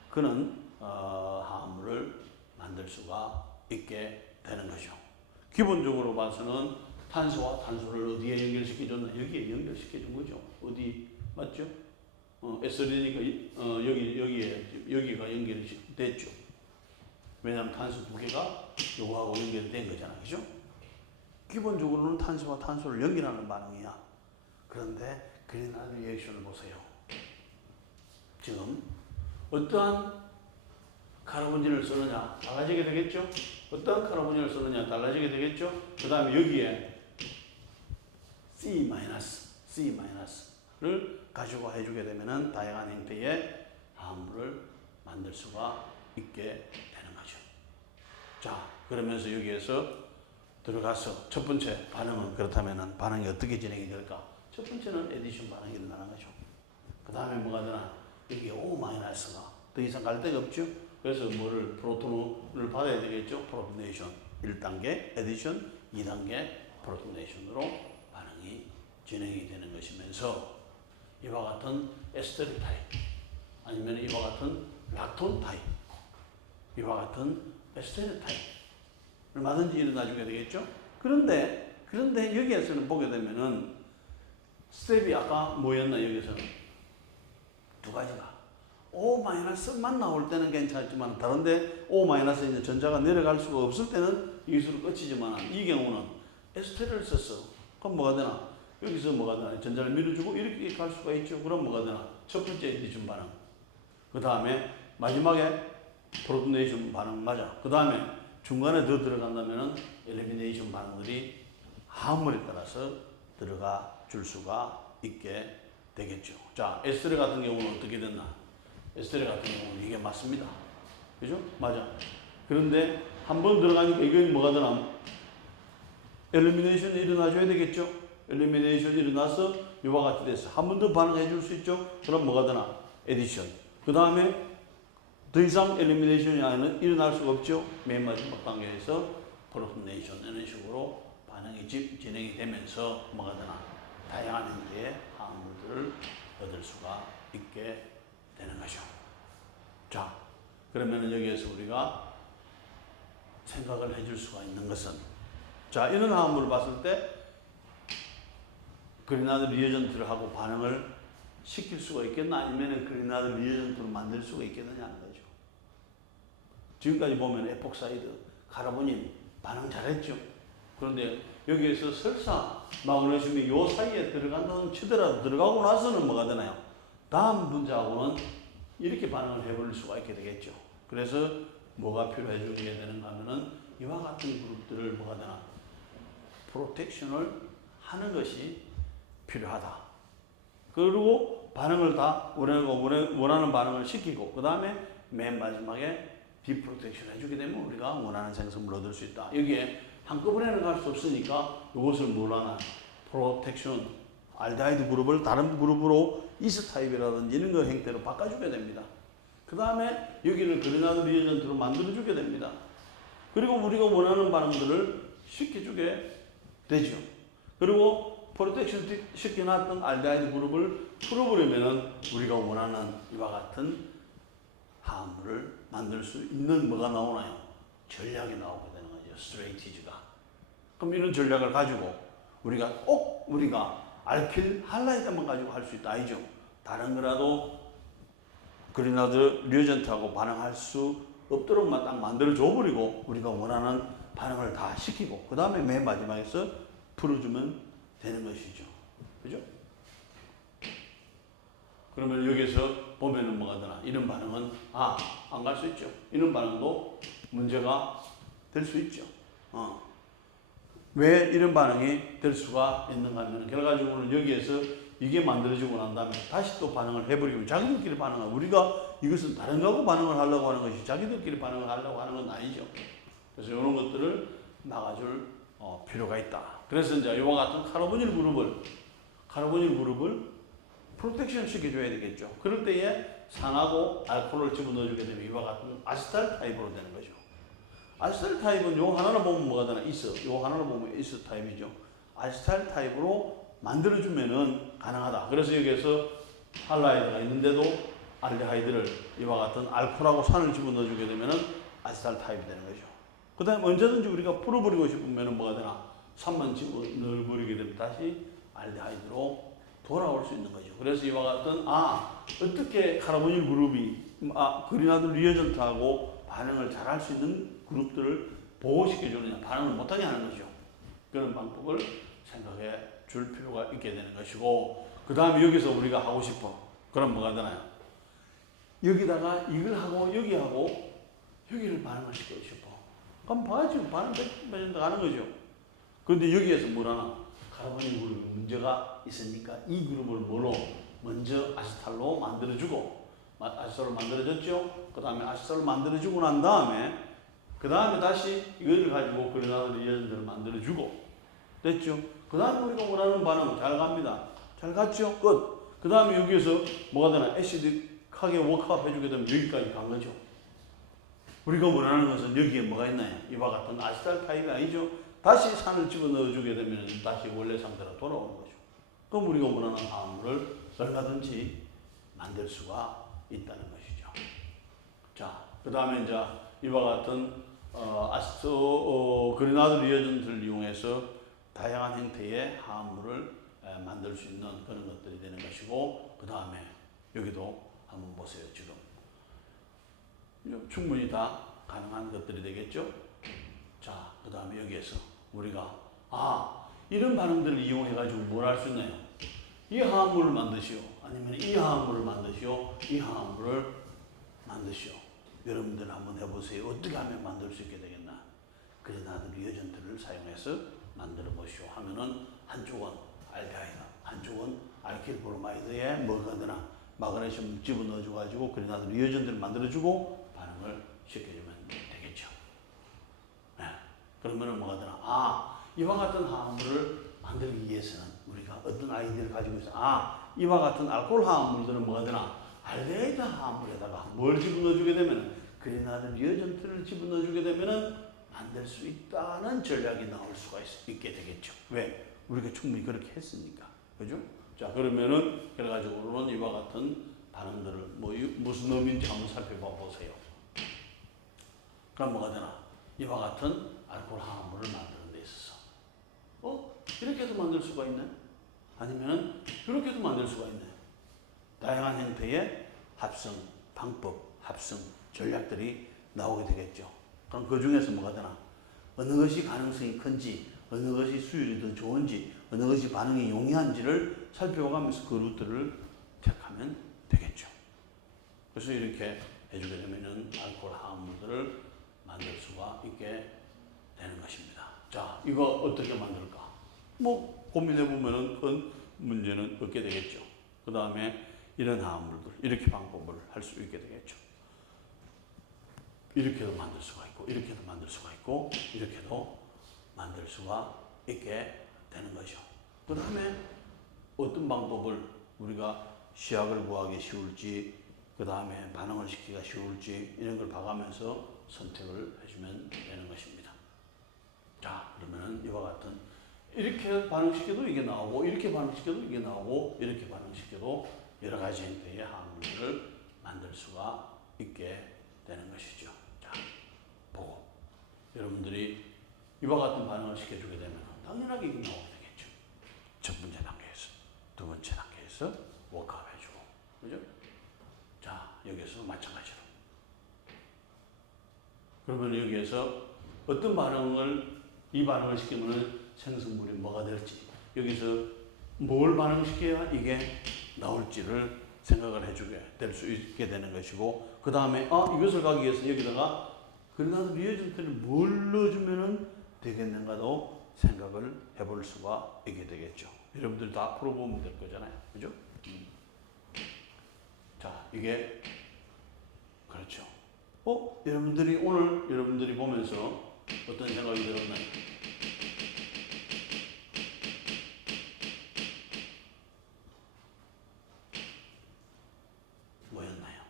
그런 화합물을 만들 수가 있게 되는 거죠. 기본적으로 봐서는 탄소와 탄소를 어디에 연결시켜줬나? 여기에 연결시켜준 거죠. 어디 맞죠? 에스터리니까 여기가 연결이 됐죠. 왜냐하면 탄소 두 개가 요거하고 연결이 된 거잖아, 그죠? 기본적으로는 탄소와 탄소를 연결하는 반응이야. 그런데 그린하드 리액션을 보세요. 지금 어떠한 카르보니를 쓰느냐 달라지게 되겠죠? 어떠한 카르보니를 쓰느냐 달라지게 되겠죠? 그 다음에 여기에 C-를 가지고 해주게 되면은 다양한 형태의 화합물을 만들 수가 있게 되는 거죠. 자, 그러면서 여기에서 들어가서 첫 번째 반응은 그렇다면은 반응이 어떻게 진행이 될까? 첫 번째는 에디션 반응이 일어나는 거죠. 그 다음에 뭐가 되나? 여기 O-가 더 이상 갈 데가 없죠. 그래서 뭐를 프로톤을 받아야 되겠죠. 프로토네이션 1단계, 에디션 2단계 프로토네이션으로 반응이 진행이 되는 것이면서 이와 같은 에스테르 타입 아니면 이와 같은 락톤 타입 이와 같은 에스테르 타입 얼마든지 일어나주게 되겠죠. 그런데 여기에서는 보게 되면은 스텝이 아까 뭐였나 여기서는 두 가지가 O-만 나올 때는 괜찮지만 다른데 O- 전자가 내려갈 수가 없을 때는 여기서로 끝이지만 이 경우는 에스테르를 썼어. 그럼 뭐가 되나? 여기서 뭐가 되나? 전자를 밀어주고 이렇게 갈 수가 있죠. 그럼 뭐가 되나? 첫 번째 에디션 반응. 그 다음에 마지막에 프로토네이션 반응 맞아. 그 다음에 중간에 더 들어간다면은 엘리미네이션 반응들이 화합물에 따라서 들어가 줄 수가 있게 되겠죠. 자, 에스테르 같은 경우는 어떻게 됐나? 에스테르 같은 경우는 이게 맞습니다. 그죠? 맞아. 그런데 한 번 들어가니까 이건 뭐가 되나? 엘리미네이션이 일어나줘야 되겠죠? 엘리미네이션이 일어나서 이와 같이 돼서 한 번 더 반응해 줄 수 있죠? 그럼 뭐가 되나? 에디션. 그 다음에 더 이상 엘리미네이션이 일어날 수가 없죠? 맨 마지막 단계에서 프로토네이션 이런 식으로 반응이 진행이 되면서 뭐가 되나? 다양한 형태의 화합물들을 얻을 수가 있게 되는 거죠. 자, 그러면은 여기에서 우리가 생각을 해줄 수가 있는 것은 자, 이런 화합물을 봤을 때 그린하드 리어전트를 하고 반응을 시킬 수가 있겠나? 아니면 그린하드 리어전트를 만들 수가 있겠느냐는 거죠. 지금까지 보면 에폭사이드, 카르보닌 반응 잘했죠. 그런데 여기에서 설사 마그네슘이 요 사이에 들어간다는 치더라도 들어가고 나서는 뭐가 되나요? 다음 분자하고는 이렇게 반응을 해볼 수가 있게 되겠죠. 그래서 뭐가 필요해 주게 되는가 하면은 이와 같은 그룹들을 뭐가 되나? 프로텍션을 하는 것이 필요하다. 그리고 반응을 다 원하는 반응을 시키고 그 다음에 맨 마지막에 디프로텍션 해주게 되면 우리가 원하는 생성물을 얻을 수 있다. 여기에 한꺼번에는 갈 수 없으니까 이것을 뭐라나 프로텍션 알데하이드 그룹을 다른 그룹으로 이스 타입이라든지 이런 거 형태로 바꿔주게 됩니다. 그 다음에 여기를 그린하드 리어전트로 만들어주게 됩니다. 그리고 우리가 원하는 반응들을 시켜주게 되죠. 그리고 프로텍션 시켜놨던 알데하이드 그룹을 풀어버리면은 우리가 원하는 이와 같은 화합물을 만들 수 있는 뭐가 나오나요? 전략이 나오게 되는 거죠. 스트레이티지가. 그럼 이런 전략을 가지고 우리가 알킬 할라이드만 가지고 할 수 있다 아니죠. 다른 거라도 그리나드 리어전트하고 반응할 수 없도록만 딱 만들어 줘 버리고 우리가 원하는 반응을 다 시키고 그 다음에 맨 마지막에서 풀어주면 되는 것이죠. 그죠? 그러면 여기서 보면은 뭐가 되나? 이런 반응은 안 갈 수 있죠. 이런 반응도 문제가 될 수 있죠. 왜 이런 반응이 될 수가 있는가 하면 결과적으로는 여기에서 이게 만들어지고 난 다음에 다시 또 반응을 해버리면 자기들끼리 반응하고 우리가 이것은 다른 거하고 반응을 하려고 하는 것이 자기들끼리 반응을 하려고 하는 건 아니죠. 그래서 이런 것들을 막아줄 필요가 있다. 그래서 이제 이와 같은 카르보닐 그룹을 프로텍션 시켜줘야 되겠죠. 그럴 때에 산하고 알코올을 집어넣어주게 되면 이와 같은 아세탈 타입으로 되는 거죠. 아세탈 타입은 요 하나를 보면 뭐가 되나? 요 하나를 보면 이스 타입이죠. 아세탈 타입으로 만들어주면은 가능하다. 그래서 여기에서 할라이드가 있는데도 알데하이드를 이와 같은 알코올하고 산을 집어넣어주게 되면은 아세탈 타입이 되는 거죠. 그 다음에 언제든지 우리가 풀어버리고 싶으면은 뭐가 되나? 산만 집어넣어버리게 되면 다시 알데하이드로 돌아올 수 있는 거죠. 그래서 이와 같은 어떻게 카르보닐 그룹이 그리나드 리어전트하고 반응을 잘 할 수 있는 그룹들을 보호시켜 주느냐, 반응을 못하게 하는 거죠. 그런 방법을 생각해 줄 필요가 있게 되는 것이고, 그 다음에 여기서 우리가 하고 싶어. 그럼 뭐가 되나요? 여기다가 이걸 하고 여기하고 여기를 반응을 시키고 싶어. 그럼 봐야지 반응 100% 가는 거죠. 그런데 여기에서 뭘 하나? 카르보닐 그룹이 문제가 있으니까 이 그룹을 뭐로? 먼저 아세탈로 만들어주고, 아세탈로 만들어졌죠? 그 다음에 아세탈로 만들어주고 난 다음에, 그 다음에 다시 이거를 가지고 그리나드 리어전트를 만들어주고, 됐죠? 그 다음에 우리가 원하는 반응 잘 갑니다. 잘 갔죠? 끝. 그 다음에 여기에서 뭐가 되나? 애시드하게 워크업 해주게 되면 여기까지 간 거죠. 우리가 원하는 것은 여기에 뭐가 있나요? 이와 같은 아세탈 타입이 아니죠? 다시 산을 집어넣어 주게 되면 다시 원래 상태로 돌아오는 거죠. 그럼 우리가 원하는 화합물을 얼마든지 만들 수가 있다는 것이죠. 자, 그 다음에 이제 이와 같은 그리나드 리어전트를 이용해서 다양한 형태의 화합물을 만들 수 있는 그런 것들이 되는 것이고, 그 다음에 여기도 한번 보세요. 지금 충분히 다 가능한 것들이 되겠죠. 자, 그 다음에 여기에서 우리가 이런 반응들을 이용해 가지고 뭘 할 수 있나요? 이 화합물을 만드시오, 아니면 이 화합물을 만드시오, 이 화합물을 만드시오. 여러분들 한번 해보세요. 어떻게 하면 만들 수 있게 되겠나? 그리나드 리어전트를 사용해서 만들어 보시오 하면은 한쪽은 알데하이드, 한쪽은 알킬 브로마이드에 뭐가 되나? 마그네슘 집어넣어줘 가지고 그리나드 리어전트를 만들어주고 반응을 시켜주면 되겠죠. 네. 그러면은 뭐가 되나? 이와 같은 화합물을 만들기 위해서는 우리가 어떤 아이디어를 가지고 있어? 이와 같은 알코올 화합물들은 뭐가 되나? 알데하이드 화합물에다가 뭘 집어넣어주게 되면은 그리나드 리어전트를 집어넣어주게 되면은 만들 수 있다는 전략이 나올 수가 있게 되겠죠. 왜? 우리가 충분히 그렇게 했으니까. 그죠? 자, 그러면은 결과적으로는 이와 같은 반응들을 무슨 의미인지 한번 살펴봐 보세요. 그럼 뭐가 되나? 이와 같은 알코올 화합물을 만드는 데 있어서 이렇게도 만들 수가 있네? 아니면은 이렇게도 만들 수가 있네? 다양한 형태의 합성 방법, 합성 전략들이 나오게 되겠죠. 그럼 그 중에서 뭐가 되나? 어느 것이 가능성이 큰지, 어느 것이 수율이 더 좋은지, 어느 것이 반응이 용이한지를 살펴가면서 그 루트를 택하면 되겠죠. 그래서 이렇게 해주게 되면은 알코올 화합물들을 만들 수가 있게 되는 것입니다. 자, 이거 어떻게 만들까? 고민해 보면은 큰 문제는 없게 되겠죠. 그 다음에 이런 화합물들, 이렇게 방법을 할 수 있게 되겠죠. 이렇게도 만들 수가 있고, 이렇게도 만들 수가 있고, 이렇게도 만들 수가 있게 되는 거죠. 그 다음에 어떤 방법을 우리가 시약을 구하기 쉬울지, 그 다음에 반응을 시키기가 쉬울지, 이런 걸 봐가면서 선택을 해주면 되는 것입니다. 자, 그러면은 이와 같은 이렇게 반응시켜도 이게 나오고, 이렇게 반응시켜도 이게 나오고, 이렇게 반응시켜도 여러 가지 형태의 화합물을 만들 수가 있게 되는 것이죠. 자, 보고 여러분들이 이와 같은 반응을 시켜주게 되면 당연하게 이게 나오게 되겠죠. 첫 번째 단계에서, 두 번째 단계에서 워크업 해주고, 그죠? 자, 여기서 마찬가지로. 그러면 여기에서 어떤 반응을, 이 반응을 시키면 생성물이 뭐가 될지, 여기서 뭘 반응시켜야 이게 나올지를 생각을 해주게 될 수 있게 되는 것이고, 그 다음에 이것을 가기 위해서 여기다가 그러나 리에전트를 뭘 넣어주면은 되겠는가도 생각을 해볼 수가 있게 되겠죠. 여러분들 다 풀어보면 될 거잖아요, 그죠? 자, 이게 그렇죠. 여러분들이 오늘 여러분들이 보면서 어떤 생각이 들었나요? 뭐였나요?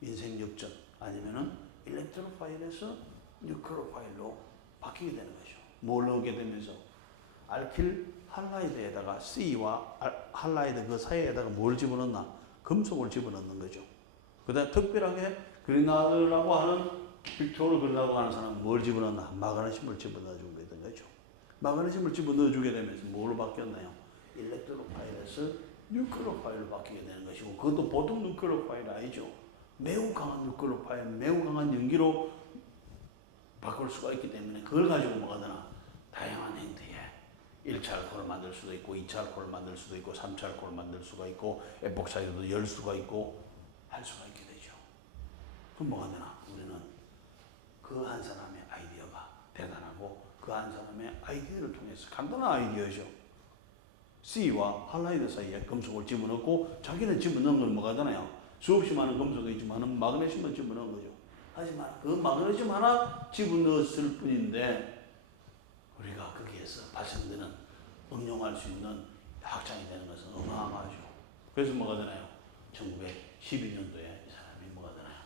인생 역전 아니면은 일렉트로 파일에서 뉴크로 파일로 바뀌게 되는 거죠. 뭘 넣게 되면서 알킬 할라이드에다가 C와 할라이드 그 사이에다가 뭘 집어넣나? 금속을 집어넣는 거죠. 그다음 특별하게 그리나드라고 하는 빅토르 그리나드라고 하는 사람은 뭘 집어넣나? 마그네슘을 집어넣어 주게 된 거죠. 마그네슘을 집어넣어 주게 되면서 뭐로 바뀌었나요? 일렉트로 파일에서 뉴크로 파일로 바뀌게 되는 것이고, 그것도 보통 뉴크로 파일 아니죠. 매우 강한 뉴크로 파일, 매우 강한 연기로 바꿀 수가 있기 때문에 그걸 가지고 뭐가 되나? 다양한 행태에 1차 알코올을 만들 수도 있고 2차 알코올을 만들 수도 있고 3차 알코올을 만들 수가 있고 에폭사이드도 열 수가 있고 할 수가 있게 되죠. 그럼 뭐가 되나? 우리는 그 한 사람의 아이디어가 대단하고 그 한 사람의 아이디어를 통해서 간단한 아이디어죠. C와 할라이드 사이에 금속을 집어넣고 자기는 집어넣은 건 뭐가 되나요? 수없이 많은 금속이 있지만 마그네슘을 집어넣은 거죠. 하지만 그 마그네슘 하나 집어넣었을 뿐인데 우리가 거기에서 발생되는 응용할 수 있는 확장이 되는 것은 어마어마하죠. 그래서 뭐가 되나요? 1912년도에 이 사람이 뭐가 되나요?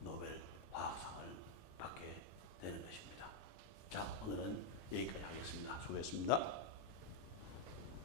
노벨 화학상을 받게 되는 것입니다. 자, 오늘은 여기까지 하겠습니다. 수고했습니다.